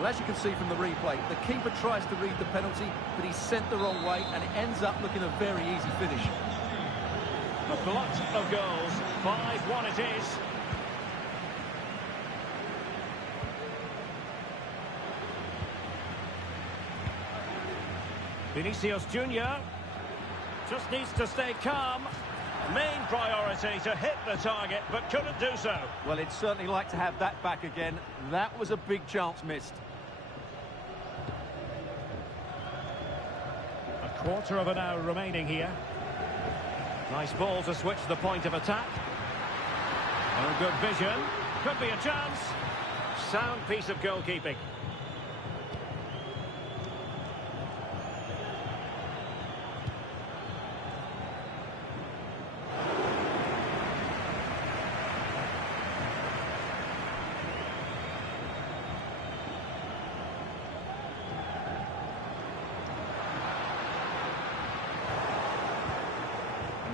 Well, as you can see from the replay, the keeper tries to read the penalty, but he's sent the wrong way, and it ends up looking a very easy finish. A glut of goals. 5-1 it is. Vinicius Junior just needs to stay calm. Main priority to hit the target, but couldn't do so. Well, he'd certainly like to have that back again. That was a big chance missed. A quarter of an hour remaining here. Nice ball to switch the point of attack. Oh, good vision. Could be a chance. Sound piece of goalkeeping.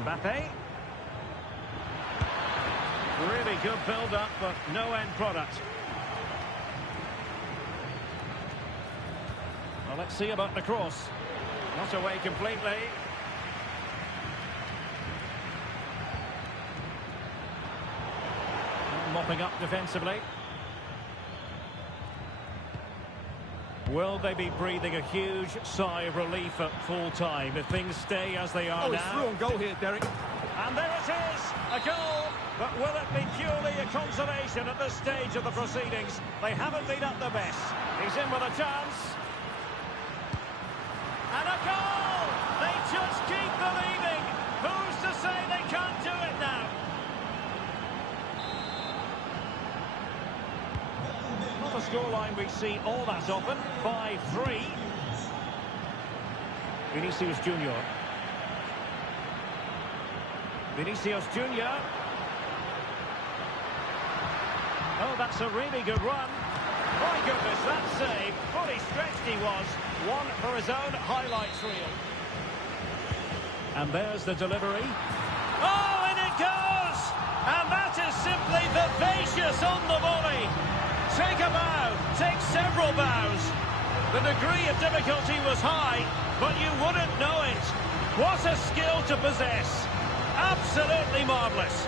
Mbappe. Really good build-up, but no end product. Well, let's see about the cross. Not away completely. Mopping up defensively. Will they be breathing a huge sigh of relief at full time if things stay as they are now? Oh, he's through on goal here, Derek. And there it is, a goal. But will it be purely a consolation at this stage of the proceedings? They haven't been at their best. He's in with a chance. And a goal! They just keep believing. Who's to say they can't do it now? Not a scoreline we see all that often. 5-3. Vinicius Junior. Vinicius Junior. Oh, that's a really good run. My goodness, that save. Fully stretched he was. One for his own highlights reel. And there's the delivery. Oh, and it goes! And that is simply vivacious on the volley. Take a bow, take several bows. The degree of difficulty was high, but you wouldn't know it. What a skill to possess. Absolutely marvellous.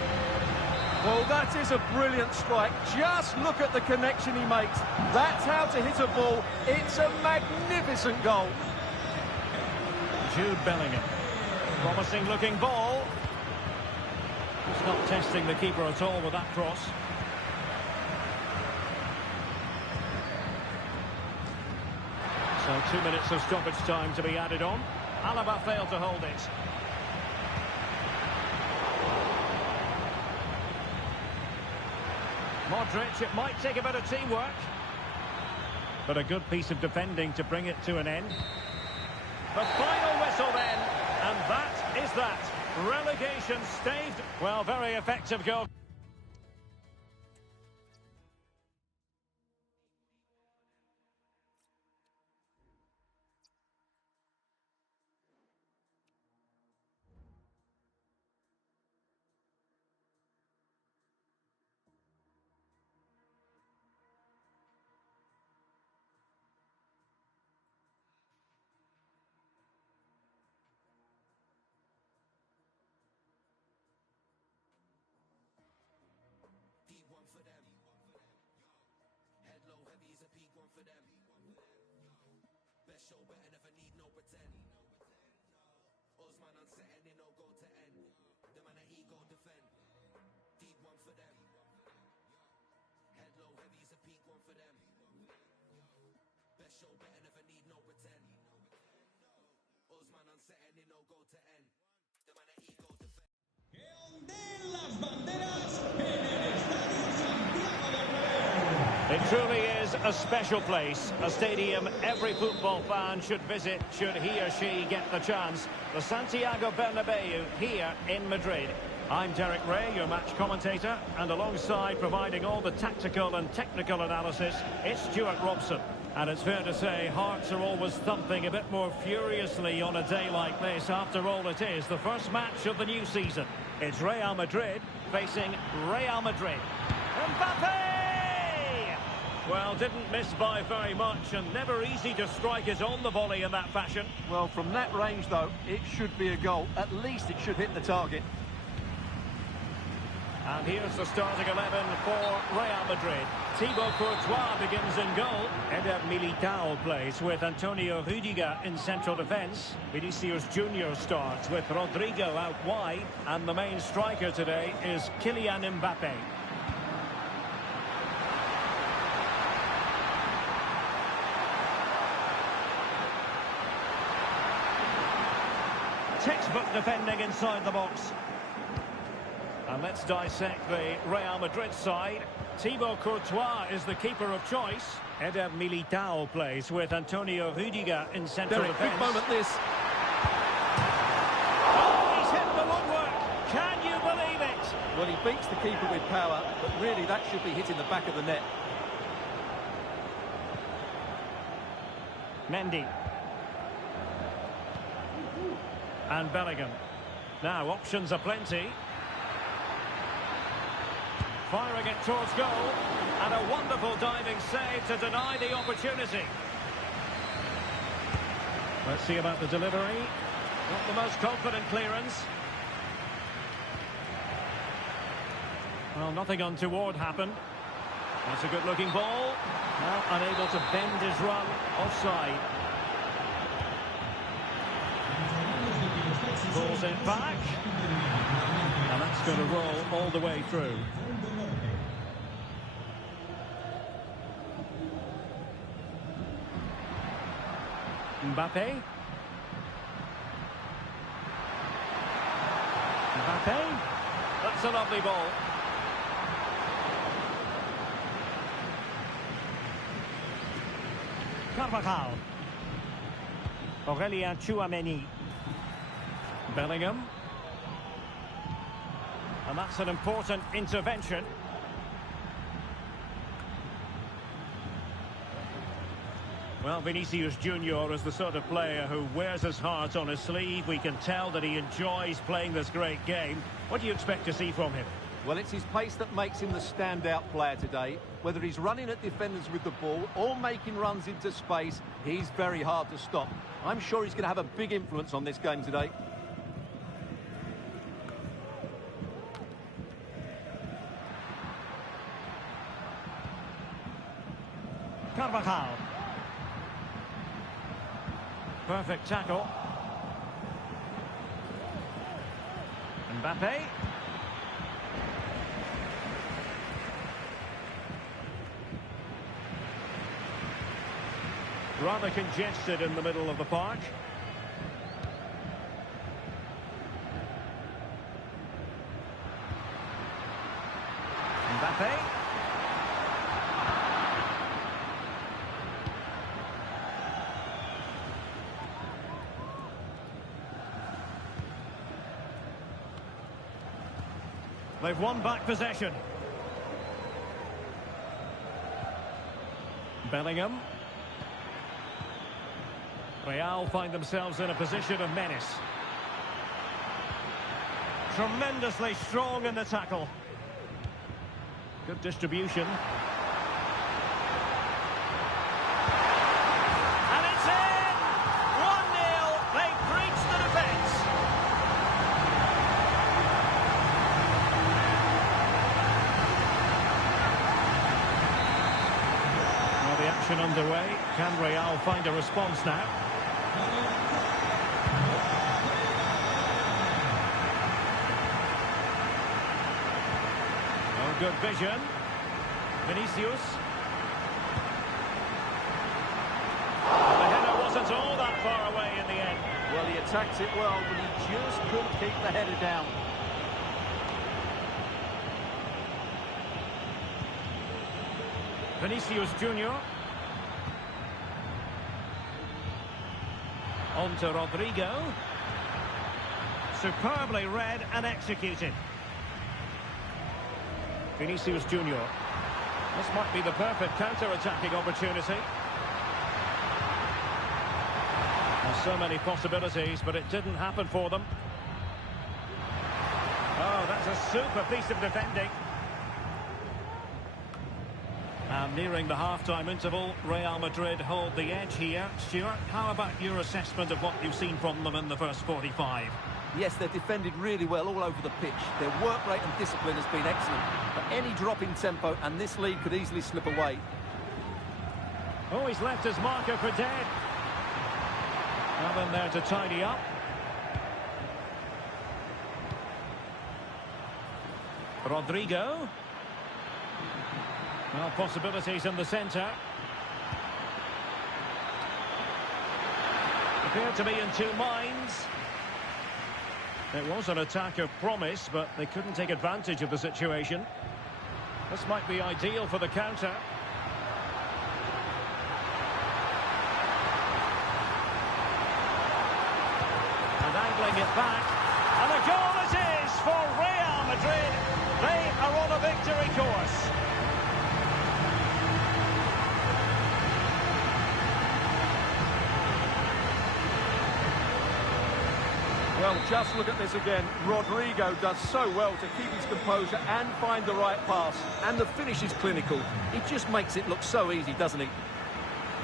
Well, that is a brilliant strike. Just look at the connection he makes. That's how to hit a ball. It's a magnificent goal. Jude Bellingham. Promising looking ball. Just not testing the keeper at all with that cross. So 2 minutes of stoppage time to be added on. Alaba failed to hold it. Modric, it might take a bit of teamwork. But a good piece of defending to bring it to an end. The final whistle then, and that is that. Relegation staved. Well, very effective goal. It truly is a special place, a stadium every football fan should visit should he or she get the chance. The Santiago Bernabeu here in Madrid. I'm Derek Ray, your match commentator, and alongside providing all the tactical and technical analysis, it's Stuart Robson. And it's fair to say hearts are always thumping a bit more furiously on a day like this. After all, it is the first match of the new season. It's Real Madrid facing Real Madrid. Mbappe! Well, Well, didn't miss by very much, and never easy to strike it on the volley in that fashion. Well, from that range, though, it should be a goal. At least it should hit the target. And here's the starting 11 for Real Madrid. Thibaut Courtois begins in goal. Eder Militao plays with Antonio Rüdiger in central defence. Vinicius Junior starts with Rodrigo out wide. And the main striker today is Kylian Mbappe. Textbook defending inside the box. And let's dissect the Real Madrid side. Thibaut Courtois is the keeper of choice. Eder Militao plays with Antonio Rüdiger in central Derek, defence. big moment this. Oh, he's hit the woodwork. Can you believe it? Well, he beats the keeper with power, but really that should be hitting the back of the net. Mendy. And Bellingham. Now, options are plenty. Firing it towards goal. And a wonderful diving save to deny the opportunity. Let's see about the delivery. Not the most confident clearance. Well, nothing untoward happened. That's a good-looking ball. Now unable to bend his run. Offside. Pulls it back. And that's going to roll all the way through. Mbappe. Mbappe. That's a lovely ball. Carvajal. Aurélien Tchouameni. Bellingham. And that's an important intervention. Well, Vinicius Junior is the sort of player who wears his heart on his sleeve. We can tell that he enjoys playing this great game. What do you expect to see from him? Well, it's his pace that makes him the standout player today. Whether he's running at defenders with the ball or making runs into space, he's very hard to stop. I'm sure he's going to have a big influence on this game today. Carvajal. Perfect tackle. Mbappe. Rather congested in the middle of the park. Mbappe. They've won back possession. Bellingham. Real find themselves in a position of menace. Tremendously strong in the tackle. Good distribution. And it's in! 1-0. They breached the defence. Well, the action underway. Can Real find a response now? Oh, good vision. Vinicius. The header wasn't all that far away in the end. Well, he attacks it well, but he just couldn't keep the header down. Vinicius Junior. On to Rodrigo. Superbly read and executed. Vinicius Junior. This might be the perfect counter-attacking opportunity. There's so many possibilities, but it didn't happen for them. Oh, that's a super piece of defending. And And nearing the half-time interval, Real Madrid hold the edge here. Stuart, how about your assessment of what you've seen from them in the first 45? Yes, they've defended really well all over the pitch. Their work rate and discipline has been excellent. But any drop in tempo and this lead could easily slip away. Oh, he's left his marker for dead. Nothing there to tidy up. Rodrigo. Well, possibilities in the centre. Appear to be in two minds. It was an attack of promise, but they couldn't take advantage of the situation. This might be ideal for the counter. And angling it back. And a goal it is for Real Madrid. They are on a victory course. Well, just look at this again. Rodrigo does so well to keep his composure and find the right pass. And the finish is clinical. It just makes it look so easy, doesn't he?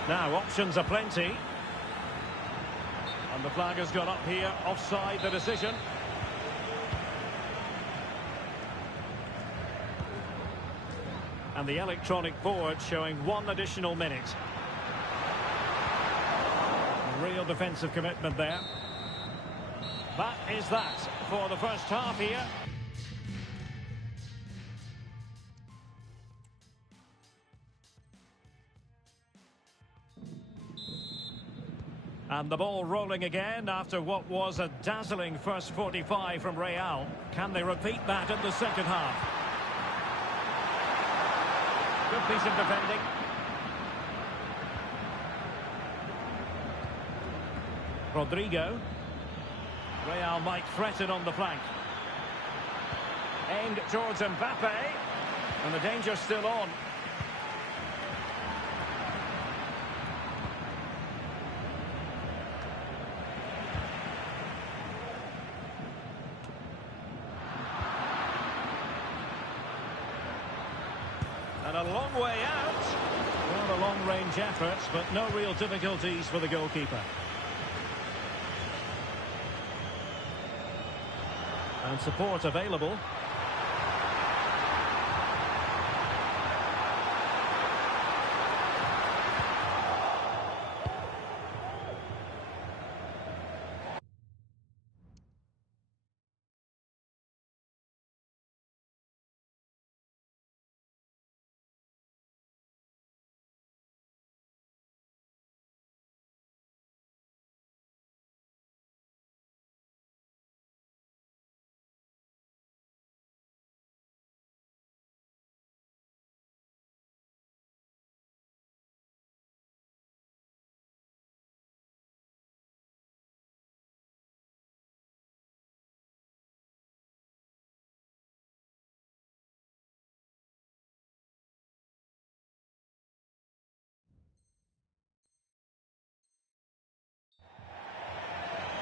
Now, options are plenty. And the flag has gone up here. Offside the decision. And the electronic board showing 1 additional minute. Real defensive commitment there. That is that for the first half here. And the ball rolling again after what was a dazzling first 45 from Real. Can they repeat that in the second half? Good piece of defending. Rodrigo. Real might threaten on the flank. Aimed towards Mbappe. And the danger's still on. And a long way out. Well, a long-range effort, but no real difficulties for the goalkeeper. And support available.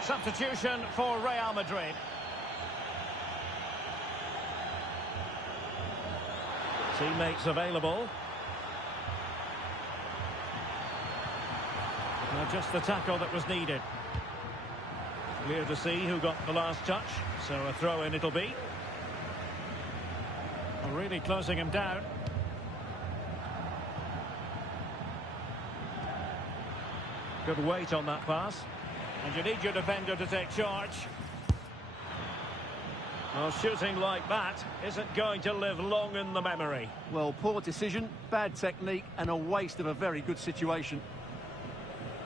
Substitution for Real Madrid. Teammates available. Now just the tackle that was needed. Clear to see who got the last touch, so a throw-in it'll be. Really closing him down. Good weight on that pass. And you need your defender to take charge. Well, shooting like that isn't going to live long in the memory. Well, poor decision, bad technique, and a waste of a very good situation.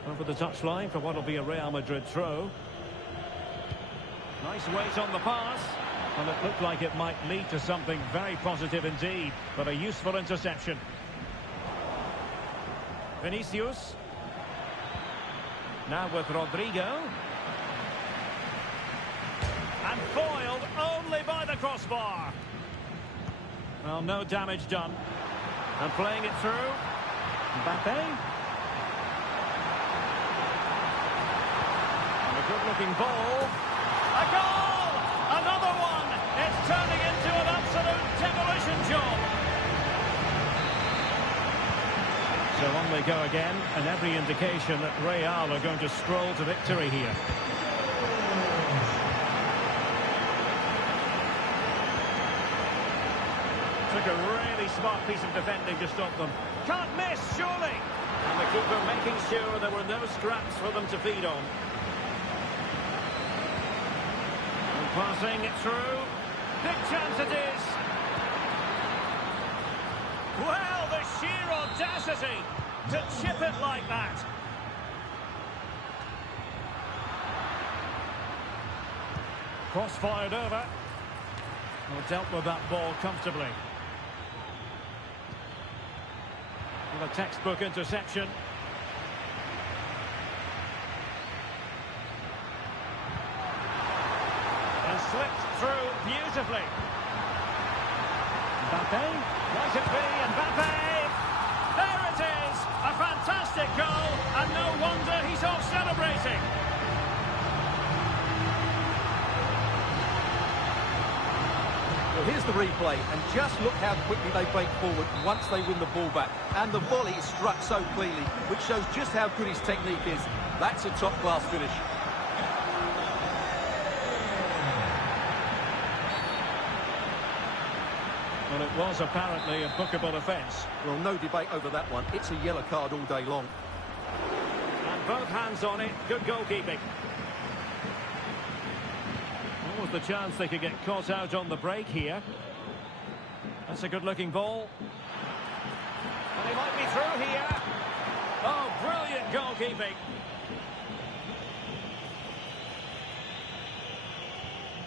Over the touchline for what will be a Real Madrid throw. Nice weight on the pass. Well, it looked like it might lead to something very positive indeed, but a useful interception. Vinicius. Now with Rodrigo. And foiled only by the crossbar. Well, no damage done. And playing it through. Mbappe. And a good-looking ball. A goal! Another one! It's turning into an absolute demolition job. So on they go again, and every indication that Real are going to stroll to victory here. Took a really smart piece of defending to stop them. Can't miss, surely! And the keeper making sure there were no scraps for them to feed on. And passing it through. Big chance it is. Well, the sheer audacity to chip it like that. Cross fired over. Well, dealt with that ball comfortably. With a textbook interception. And slipped through beautifully. Mbappe, might it be Mbappe? There it is! A fantastic goal, and no wonder he's off celebrating. Well, here's the replay, and just look how quickly they break forward once they win the ball back. And the volley is struck so cleanly, which shows just how good his technique is. That's a top-class finish. Well, it was apparently a bookable offence. Well, no debate over that one. It's a yellow card all day long. And both hands on it. Good goalkeeping. What was the chance they could get caught out on the break here? That's a good-looking ball. And he might be through here. Oh, brilliant goalkeeping.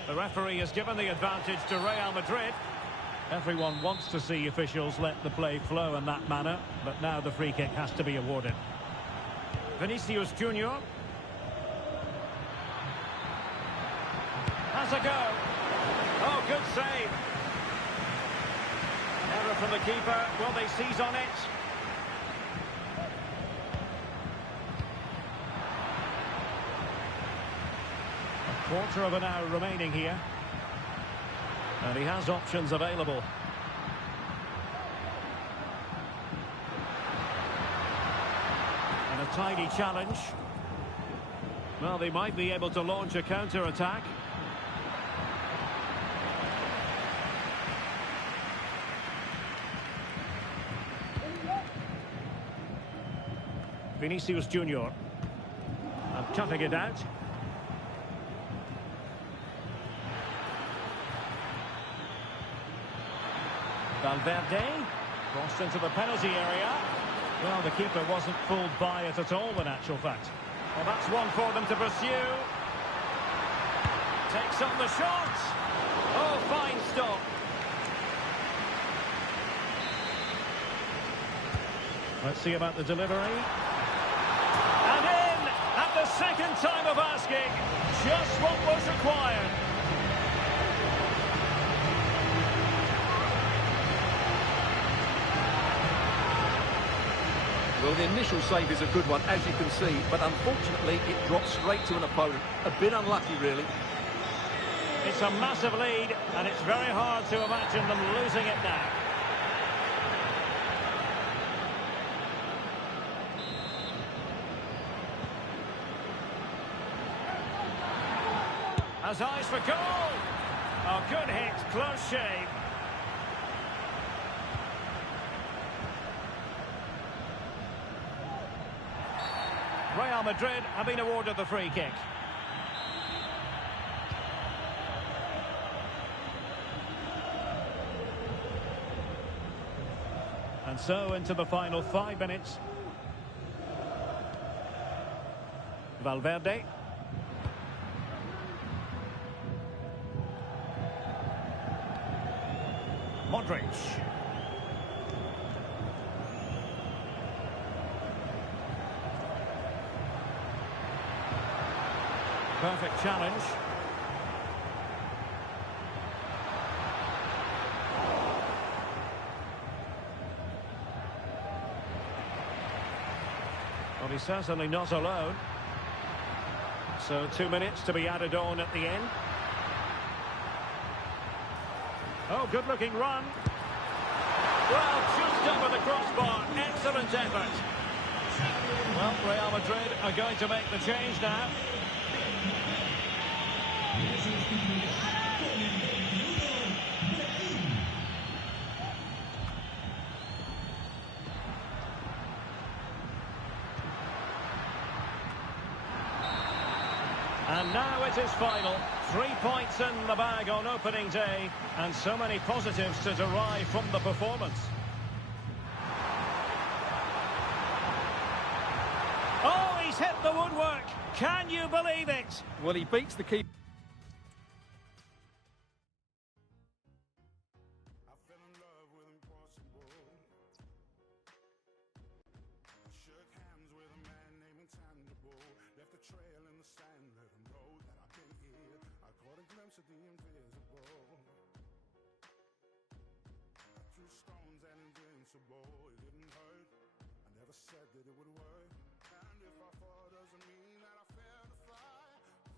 The referee has given the advantage to Real Madrid. Everyone wants to see officials let the play flow in that manner, but now the free kick has to be awarded. Vinicius Junior has a go. Oh, good save. Error from the keeper. Will they seize on it? A quarter of an hour remaining here. And he has options available. And a tidy challenge. Well, they might be able to launch a counter-attack. Vinicius Junior. And cutting it out. Valverde, crossed into the penalty area. Well, the keeper wasn't fooled by it at all, in actual fact. Well, that's one for them to pursue. Takes on the shot. Oh, fine stop. Let's see about the delivery. And in, at the second time of asking, just what was required. Well, the initial save is a good one, as you can see, but unfortunately it drops straight to an opponent. A bit unlucky, really. It's a massive lead, and it's very hard to imagine them losing it now. Has eyes for goal. Oh, good hit, close shave. Real Madrid have been awarded the free kick. And so into the final 5 minutes. Valverde. Modric. Perfect challenge. Well, he's certainly not alone. So 2 minutes to be added on at the end. Oh, good-looking run. Well, just over the crossbar. Excellent effort. Well, Real Madrid are going to make the change now. And now it is final. 3 points in the bag on opening day, and so many positives to derive from the performance. Oh, he's hit the woodwork. Can you believe it? Well, he beats the keeper. That it would work, and if I fall doesn't mean that I failed to fly.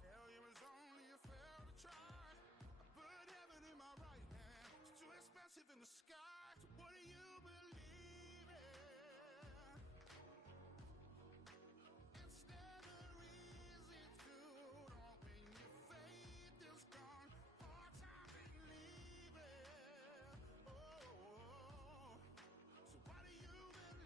Failure is only a fail to try. I put heaven in my right hand, it's too expensive in the sky. So what do you believe in? It's never easy to know when your faith is gone. Hard time believing. Oh, so what do you believe?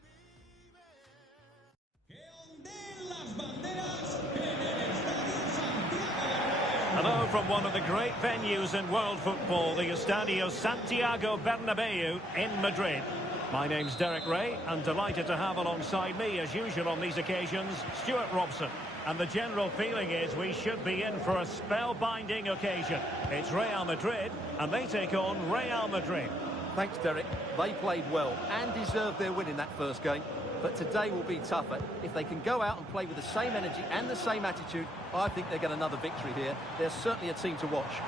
Hello from one of the great venues in world football, the Estadio Santiago Bernabeu in Madrid. My name's Derek Ray, and delighted to have alongside me, as usual on these occasions, Stuart Robson. And the general feeling is we should be in for a spellbinding occasion. It's Real Madrid, and they take on Real Madrid. Thanks, Derek. They played well and deserved their win in that first game. But today will be tougher. If they can go out and play with the same energy and the same attitude, I think they'll get another victory here. They're certainly a team to watch.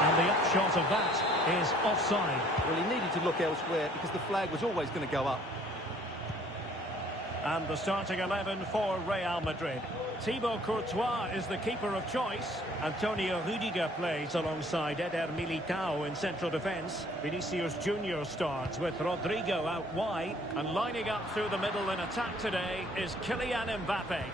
And the upshot of that is offside. Well, he needed to look elsewhere because the flag was always going to go up. And the starting 11 for Real Madrid. Thibaut Courtois is the keeper of choice. Antonio Rudiger plays alongside Eder Militao in central defence. Vinicius Junior starts with Rodrigo out wide. And lining up through the middle in attack today is Kylian Mbappe.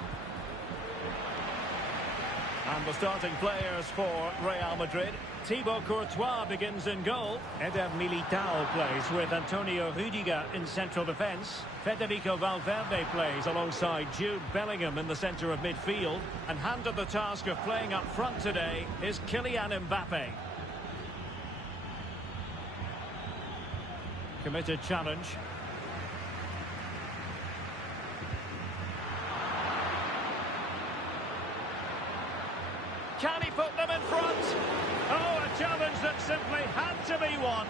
And the starting players for Real Madrid. Thibaut Courtois begins in goal. Eder Militao plays with Antonio Rudiger in central defence. Federico Valverde plays alongside Jude Bellingham in the centre of midfield. And handed the task of playing up front today is Kylian Mbappe. Committed challenge. Can he put them in front? Oh, a challenge that simply had to be won.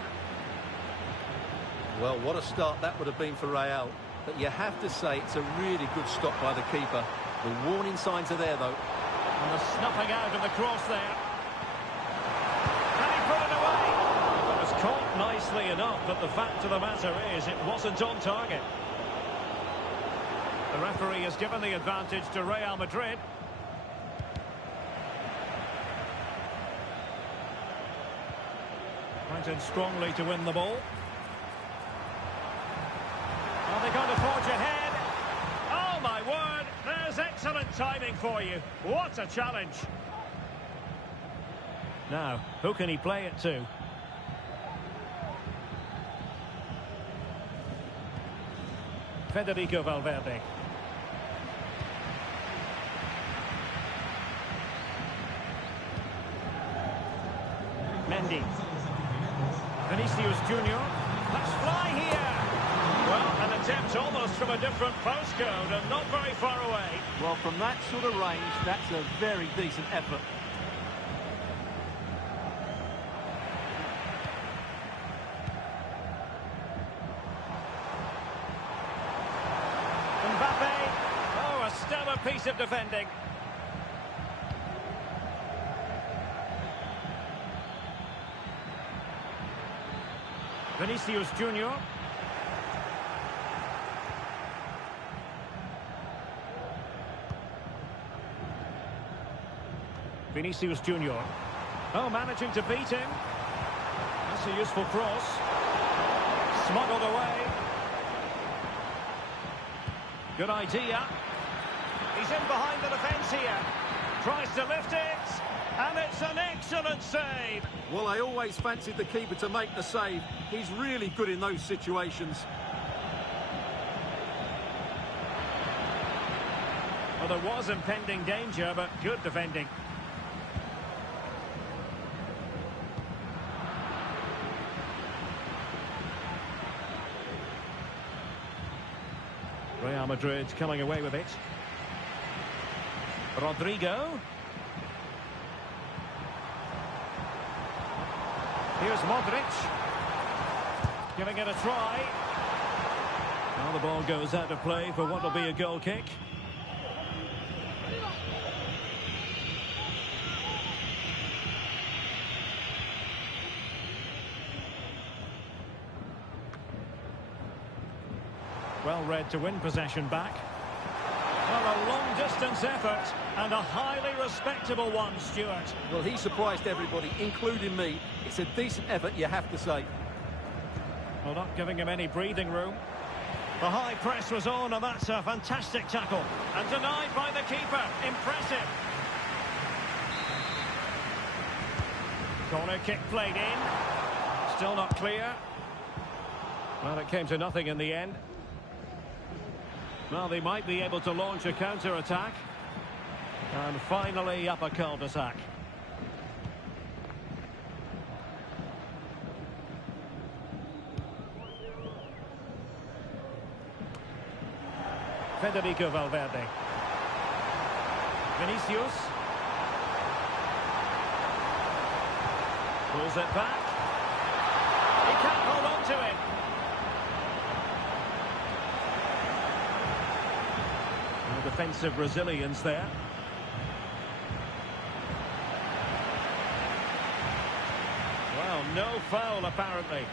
Well, what a start that would have been for Real. But you have to say it's a really good stop by the keeper. The warning signs are there, though. And the snuffing out of the cross there. Can he put it away? It was caught nicely enough, but the fact of the matter is it wasn't on target. The referee has given the advantage to Real Madrid. Pointed strongly to win the ball. Are they going to forge ahead? Oh, my word! There's excellent timing for you. What a challenge. Now, who can he play it to? Federico Valverde. Mendy. Vinicius Junior. Let's fly here. Well, an attempt almost from a different postcode and not very far away. Well, from that sort of range, that's a very decent effort. Mbappe. Oh, a stellar piece of defending. Vinicius Junior. Vinicius Junior. Oh, managing to beat him. That's a useful cross. Smuggled away. Good idea. He's in behind the defence here. Tries to lift it. And it's an excellent save. Well, I always fancied the keeper to make the save. He's really good in those situations. Well, there was impending danger, but good defending. Real Madrid coming away with it. Rodrigo. Here's Modric. Giving it a try. Now the ball goes out of play for what will be a goal kick. Well read to win possession back. Well, a long-distance effort and a highly respectable one, Stuart. Well, he surprised everybody, including me. It's a decent effort, you have to say. Well, not giving him any breathing room. The high press was on, and that's a fantastic tackle. And denied by the keeper. Impressive. Corner kick played in. Still not clear. Well, it came to nothing in the end. Well, they might be able to launch a counter-attack. And finally up a cul-de-sac. Federico Valverde. Vinicius. Pulls it back. He can't hold on to it. Defensive resilience there. Well, no foul apparently.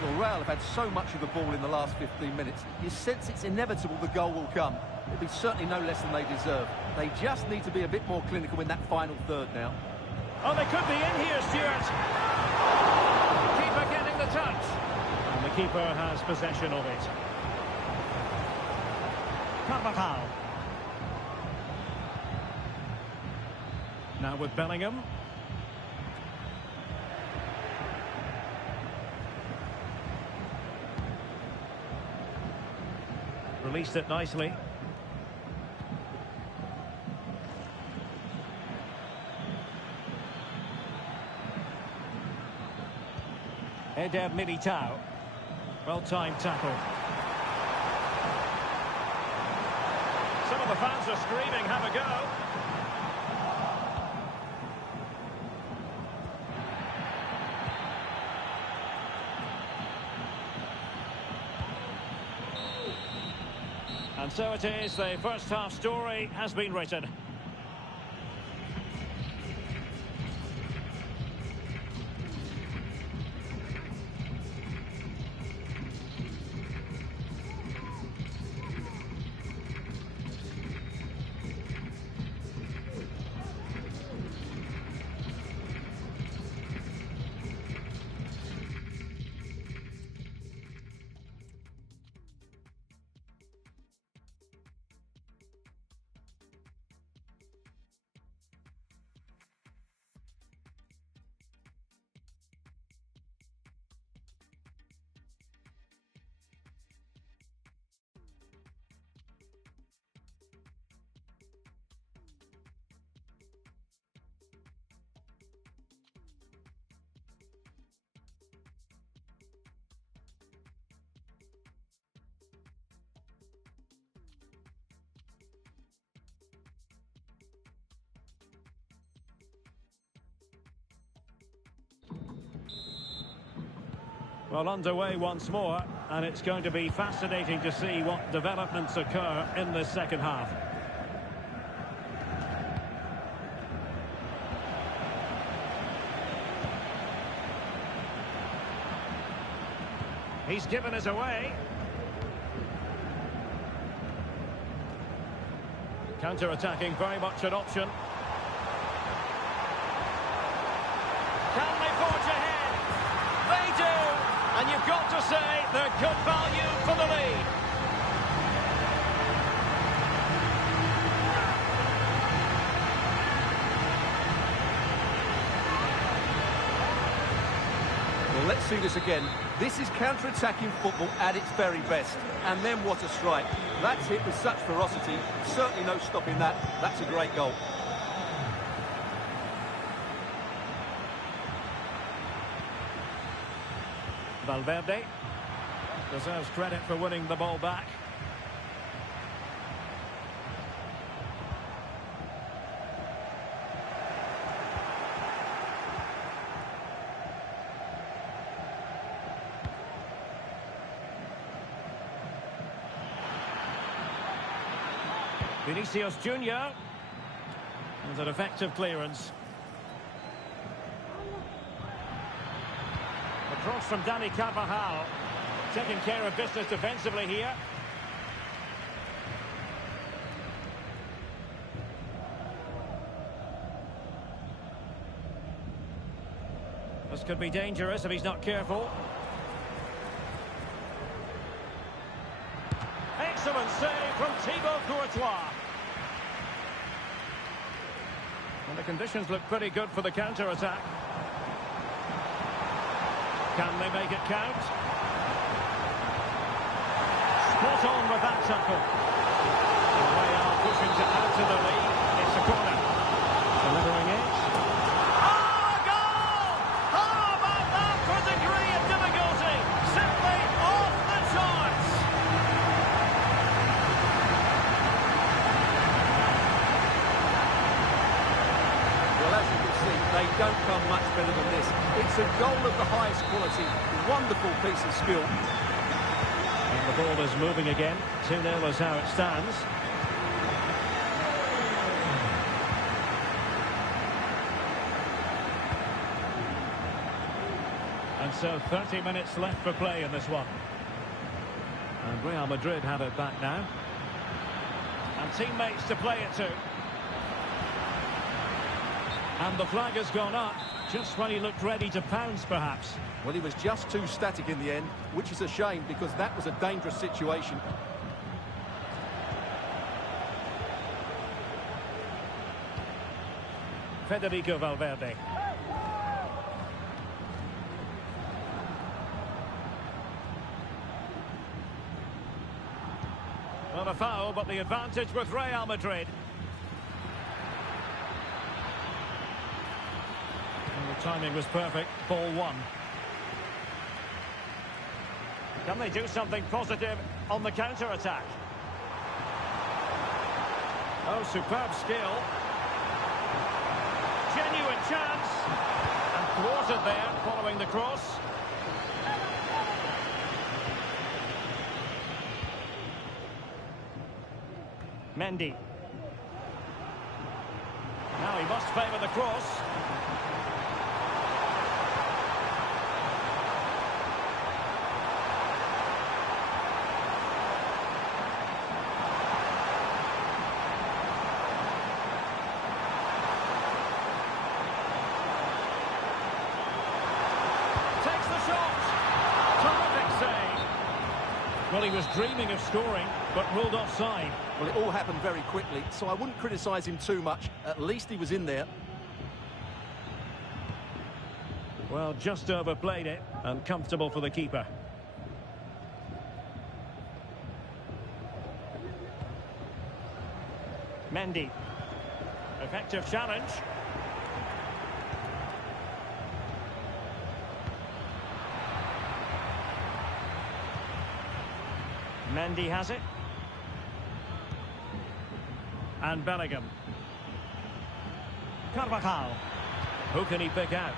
Well, Real have had so much of the ball in the last 15 minutes. You sense it's inevitable the goal will come. It'll be certainly no less than they deserve. They just need to be a bit more clinical in that final third now. Oh, they could be in here, Stuart. Keeper getting the touch. And the keeper has possession of it. Carvajal. Now with Bellingham. Released it nicely. Eder Militao. Well-timed tackle. Some of the fans are screaming, have a go. And so it is, the first half story has been written. Well, underway once more, and it's going to be fascinating to see what developments occur in the second half. He's given us away. Counter-attacking, very much an option. Can they forge ahead? They do! And you've got to say they're good value for the lead. Well, let's see this again. This is counter-attacking football at its very best. And then what a strike. That's hit with such ferocity. Certainly no stopping that. That's a great goal. Valverde deserves credit for winning the ball back. Vinicius Junior, and an effective clearance. A cross from Dani Carvajal, taking care of business defensively here. This could be dangerous if he's not careful. Excellent save from Thibaut Courtois. And the conditions look pretty good for the counter-attack. Can they make it count? Spot on with that tackle. Real pushing to add to the lead. It's a corner. Delivering it. Oh, goal! How about that for degree of difficulty? Simply off the charts. Well, as you can see, they don't come much better than this. It's a goal of the highest quality. Wonderful piece of skill. And the ball is moving again. 2-0 is how it stands. And so 30 minutes left for play in this one. And Real Madrid have it back now. And teammates to play it to. And the flag has gone up, just when he looked ready to pounce, perhaps. Well, he was just too static in the end, which is a shame because that was a dangerous situation. Federico Valverde. Not a foul, but the advantage with Real Madrid. And the timing was perfect. Ball one. Can they do something positive on the counter-attack? Oh, superb skill. Genuine chance. And thwarted there, following the cross. Mendy. Now he must favour the cross. Takes the shot. Terrific save. Well, he was dreaming of scoring, but ruled offside. Well, it all happened very quickly, so I wouldn't criticise him too much. At least he was in there. Well, just overplayed it, and comfortable for the keeper. Mendy. Effective challenge. Mendy has it. And Bellingham. Carvajal. Who can he pick out?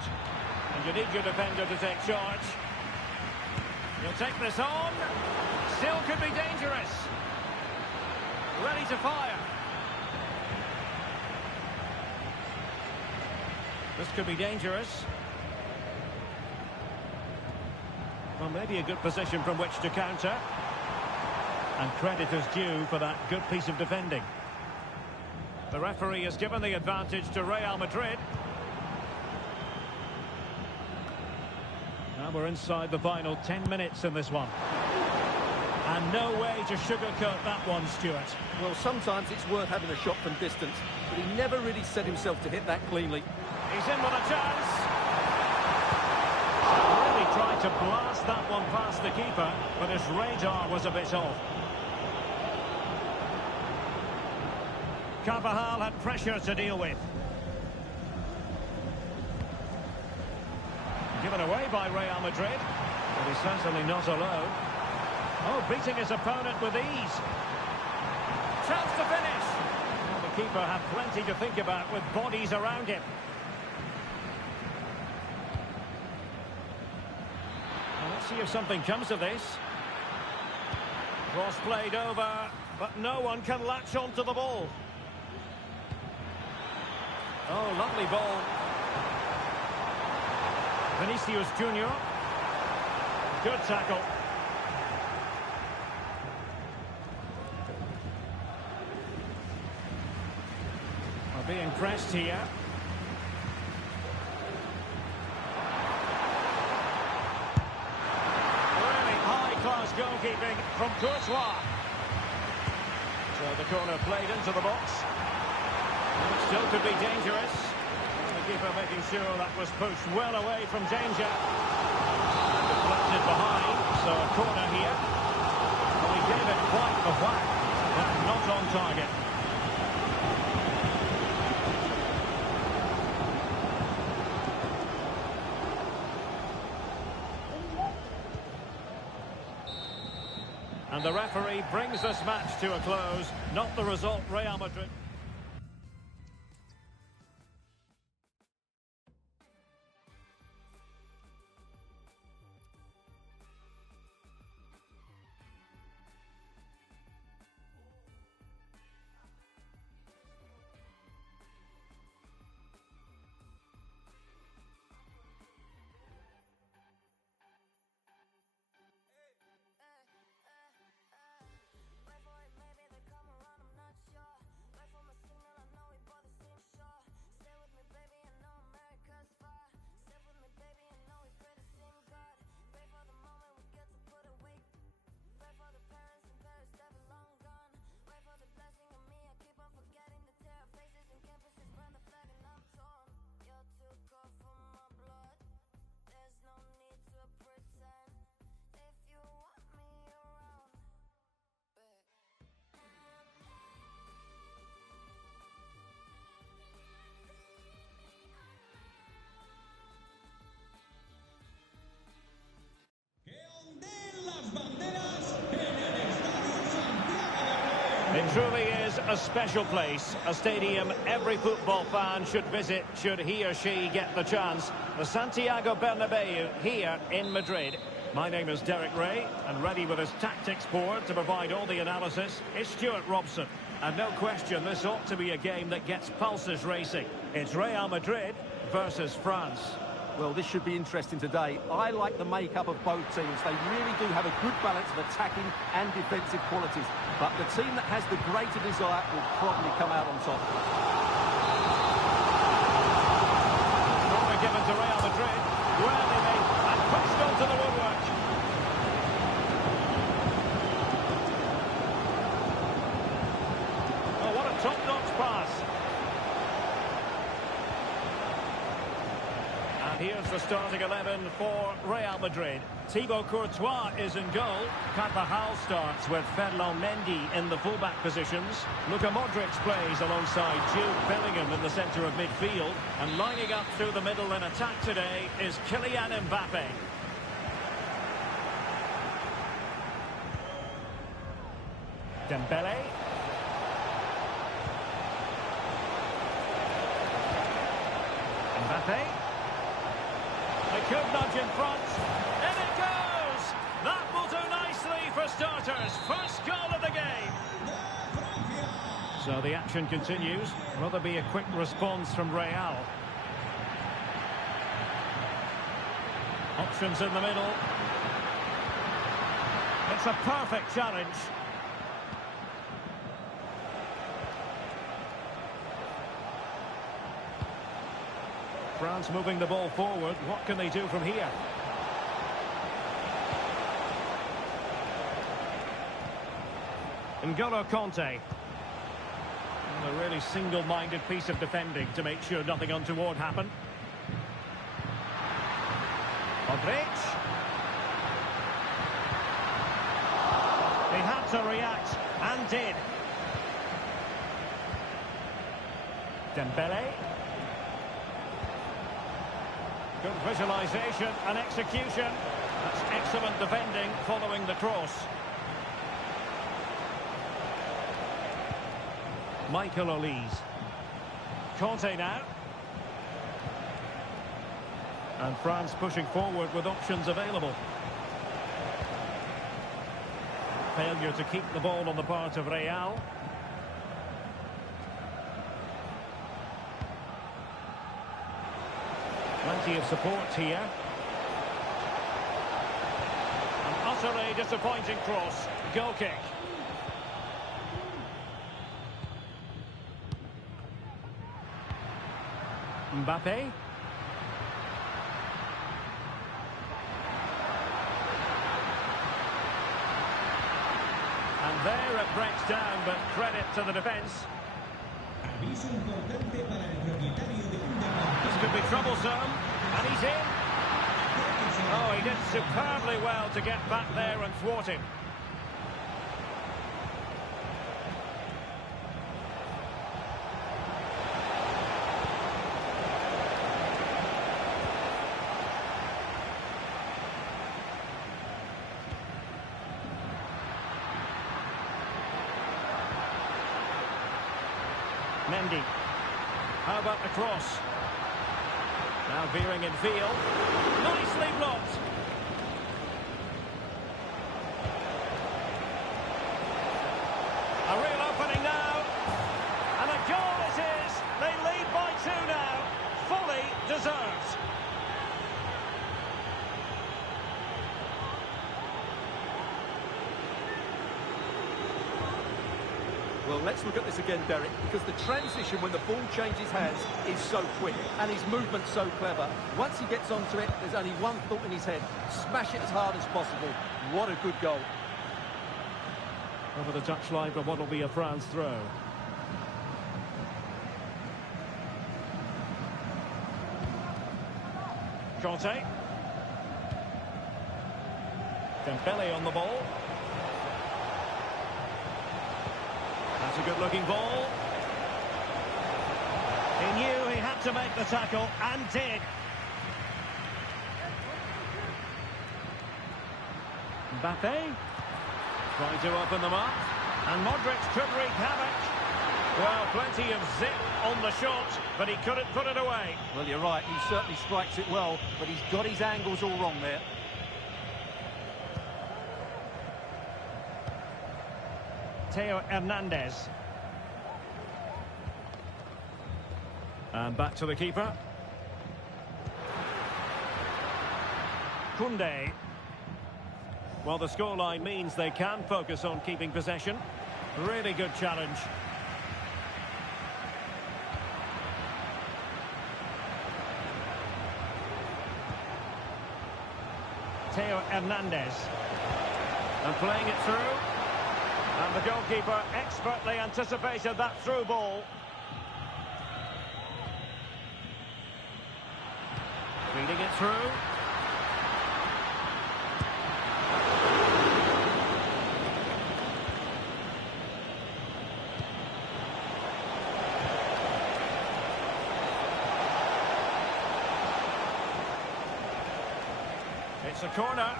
And you need your defender to take charge. He'll take this on. Still could be dangerous. Ready to fire. This could be dangerous. Well, maybe a good position from which to counter. And credit is due for that good piece of defending. The referee has given the advantage to Real Madrid. Now we're inside the final 10 minutes in this one. And no way to sugarcoat that one, Stuart. Well, sometimes it's worth having a shot from distance, but he never really set himself to hit that cleanly. He's in with a chance. Really tried to blast that one past the keeper, but his radar was a bit off. Carvajal had pressure to deal with. Given away by Real Madrid, but he's certainly not alone. Oh, beating his opponent with ease. Chance to finish. Well, the keeper had plenty to think about with bodies around him. Well, let's see if something comes of this. Cross played over, but no one can latch onto the ball. Oh, lovely ball. Vinicius Junior. Good tackle. Are being pressed here. Really high-class goalkeeping from Courtois. So the corner played into the box. Still could be dangerous. The keeper making sure that was pushed well away from danger. Deflected behind, so a corner here. Well, he gave it quite a whack, but not on target. And the referee brings this match to a close. Not the result Real Madrid. It truly is a special place, a stadium every football fan should visit should he or she get the chance. The Santiago Bernabeu here in Madrid. My name is Derek Ray, and ready with his tactics board to provide all the analysis is Stuart Robson. And no question, this ought to be a game that gets pulses racing. It's Real Madrid versus France. Well, this should be interesting today. I like the makeup of both teams. They really do have a good balance of attacking and defensive qualities. But the team that has the greater desire will probably come out on top. Corner given to Real Madrid. Well, they made and pushed onto the woodwork. Oh, what a top-notch pass. Here's the starting 11 for Real Madrid. Thibaut Courtois is in goal. Carvajal starts with Ferland Mendy in the fullback positions. Luka Modric plays alongside Jude Bellingham in the centre of midfield. And lining up through the middle in attack today is Kylian Mbappe. Dembele. Mbappe. They could nudge in front. And it goes! That will do nicely for starters. First goal of the game. So the action continues. Will there be a quick response from Real? Options in the middle. It's a perfect challenge. France moving the ball forward. What can they do from here? N'Golo Kanté. And a really single-minded piece of defending to make sure nothing untoward happened. Modric. He had to react, and did. Dembele. Good visualisation and execution. That's excellent defending following the cross. Michael Olise. Kanté now. And France pushing forward with options available. Failure to keep the ball on the part of Real. Plenty of support here. An utterly disappointing cross. Goal kick. Mbappe. And there it breaks down, but credit to the defence. Aviso importante para el propietario de un deporte. This could be troublesome, and he's in. Oh, he did superbly well to get back there and thwart him. Mendy. How about the cross? Now veering in field. Nicely blocked. A real opening now. And a goal it is. They lead by 2 now. Fully deserved. Well, let's look at this again, Derek, because the transition when the ball changes hands is so quick and his movement's so clever. Once he gets onto it, there's only one thought in his head: smash it as hard as possible. What a good goal. Over the touchline for what will be a France throw. Kanté. Dembele on the ball. That's a good-looking ball. He knew he had to make the tackle, and did. Mbappe. Trying to open them up. And Modric could wreak havoc. Well, plenty of zip on the shot, but he couldn't put it away. Well, you're right, he certainly strikes it well, but he's got his angles all wrong there. Theo Hernandez. And back to the keeper. Koundé. Well, the scoreline means they can focus on keeping possession. Really good challenge. Theo Hernandez. And playing it through. And the goalkeeper expertly anticipated that through ball. Feeding it through. It's a corner.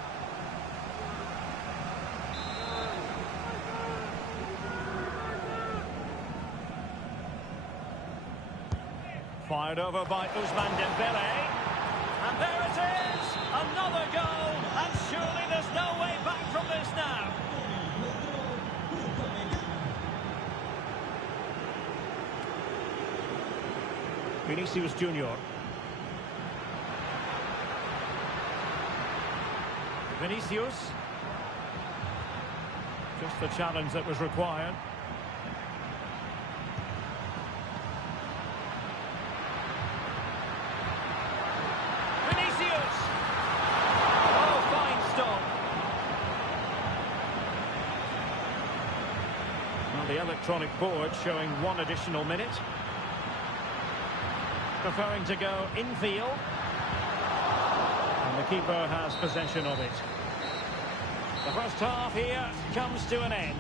Fired over by Ousmane Dembele. And there it is! Another goal! And surely there's no way back from this now. Vinicius Junior. Vinicius. Just the challenge that was required. electronic board showing 1 additional minute. Preferring to go infield. And the keeper has possession of it. The first half here comes to an end.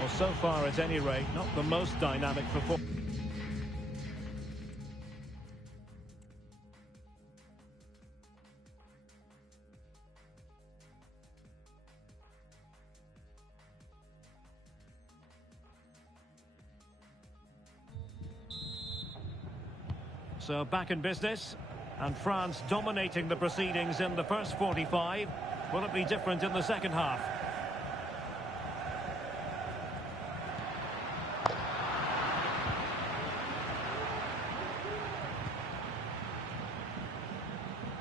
Well, so far at any rate, not the most dynamic performance. So back in business, and France dominating the proceedings in the first 45. Will it be different in the second half?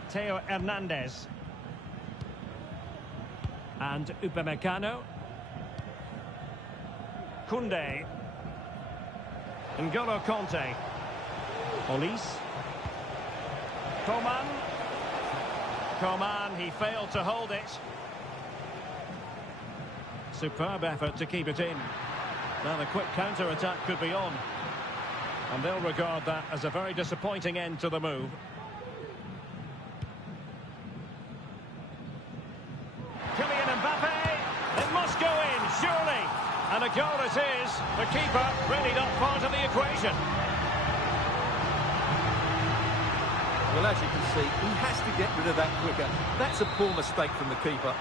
Theo Hernandez. And Upamecano. Koundé. N'Golo Kanté. Olise. Coman, he failed to hold it. Superb effort to keep it in. Now the quick counter-attack could be on. And they'll regard that as a very disappointing end to the move. Kylian Mbappe, it must go in, surely. And a goal it is. The keeper really not part of the equation. Well, as you can see, he has to get rid of that quicker. That's a poor mistake from the keeper.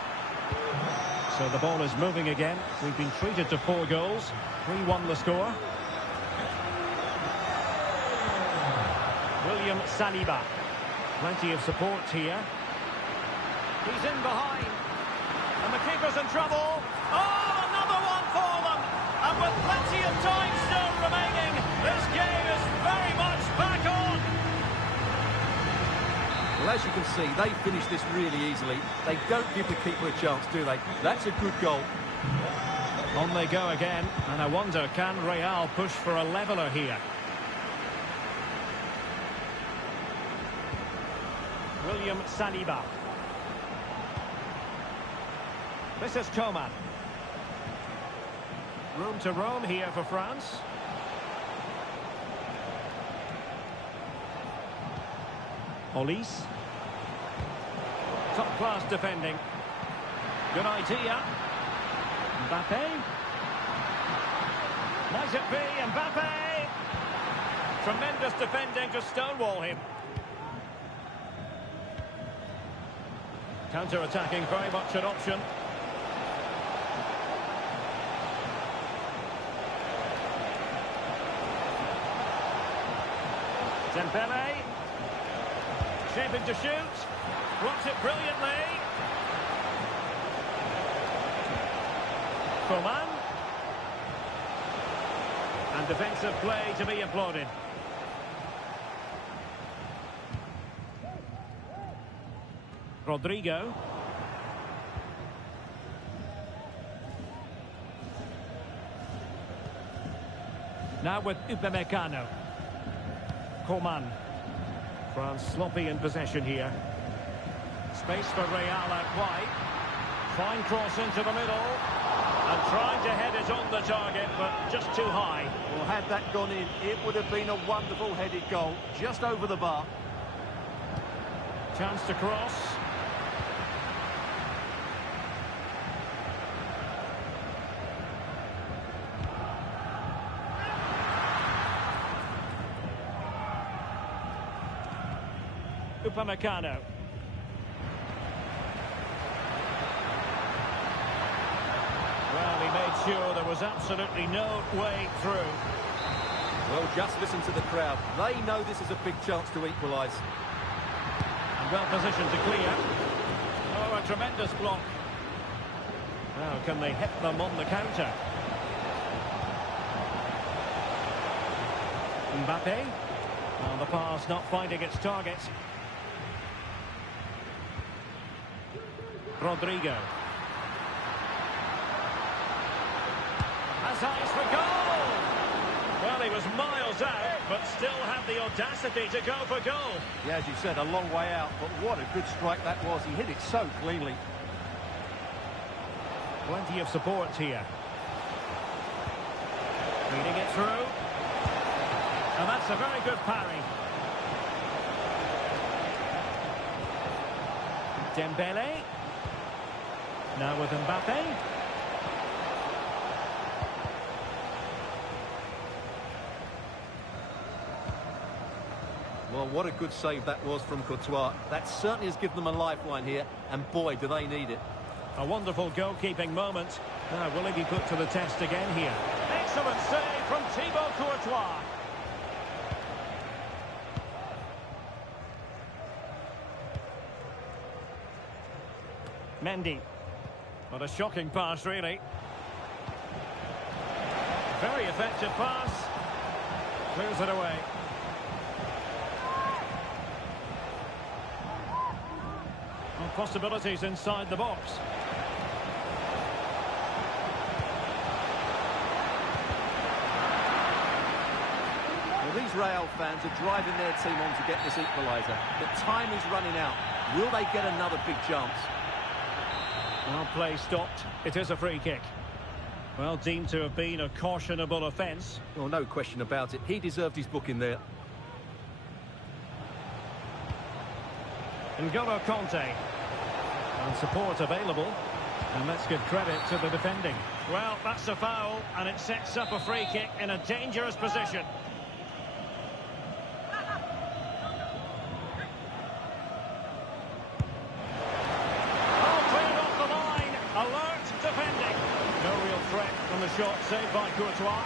So the ball is moving again. We've been treated to 4 goals. 3-1 the score. William Saliba. Plenty of support here. He's in behind. And the keeper's in trouble. Oh, another one for them. And with plenty of time still remaining, this game is very much back on. Well, as you can see, they finish this really easily. They don't give the keeper a chance, do they? That's a good goal. On they go again. And I wonder, can Real push for a leveller here? William Saliba. This is Coman. Room to roam here for France. Olise. Top-class defending. Good idea. Mbappe. Might it be Mbappe? Tremendous defending to stonewall him. Counter-attacking, very much an option. Dembele. Shaping to shoot. Blocks it brilliantly. Coman. And defensive play to be applauded. Rodrigo. Now with Upamecano. Coman. France sloppy in possession here. Space for Real out wide. Fine cross into the middle. And trying to head it on the target, but just too high. Well, had that gone in, it would have been a wonderful headed goal. Just over the bar. Chance to cross. Upamecano. Well, he made sure there was absolutely no way through. Well, just listen to the crowd. They know this is a big chance to equalise. And well positioned to clear. Oh, a tremendous block. Now, can they hit them on the counter? Mbappe. Well, the pass not finding its target. Rodrigo. Has eyes for goal! Well, he was miles out, but still had the audacity to go for goal. Yeah, as you said, a long way out, but what a good strike that was. He hit it so cleanly. Plenty of support here. Reading it through. And that's a very good parry. Dembele. Now with Mbappe. Well, what a good save that was from Courtois. That certainly has given them a lifeline here, and boy, do they need it. A wonderful goalkeeping moment. Now, will he be put to the test again here? Excellent save from Thibaut Courtois. Mendy. What a shocking pass, really. Very effective pass. Clears it away. Well, possibilities inside the box. Well, these Real fans are driving their team on to get this equaliser. But time is running out. Will they get another big chance? Well, play stopped. It is a free kick. Well, deemed to have been a cautionable offence. Well, no question about it. He deserved his booking there. N'Golo Conte. And support available. And let's give credit to the defending. Well, that's a foul, and it sets up a free kick in a dangerous position. From the shot saved by Courtois.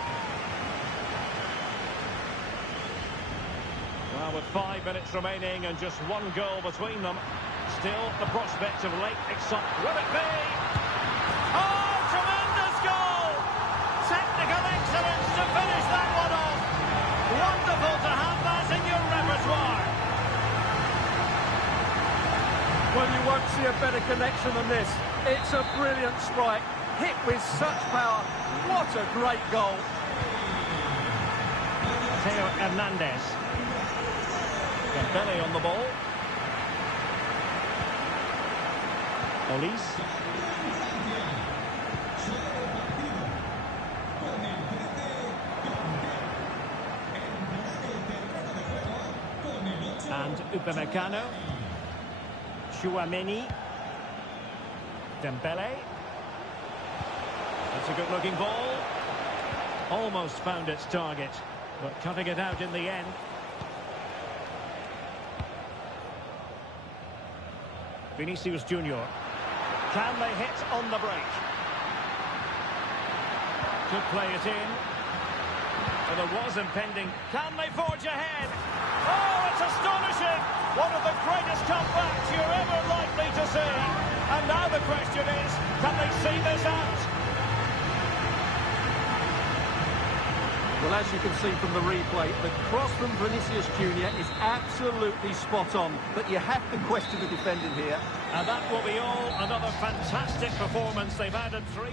Well, with 5 minutes remaining and just one goal between them, still the prospect of late excitement. Will it be? Oh, tremendous goal! Technical excellence to finish that one off. Wonderful to have that in your repertoire. Well, you won't see a better connection than this. It's a brilliant strike. Hit with such power. What a great goal. Theo Hernandez. Dembele on the ball. Olis. And Upamecano. Chouameni. Dembele. That's a good-looking ball. Almost found its target, but cutting it out in the end. Vinicius Junior. Can they hit on the break? Could play it in. But it was impending. Can they forge ahead? Oh, it's astonishing! One of the greatest comebacks you're ever likely to see. And now the question is, can they see this out? Well, as you can see from the replay, the cross from Vinicius Junior is absolutely spot on. But you have to question the defending here. And that will be all. Another fantastic performance. They've added 3.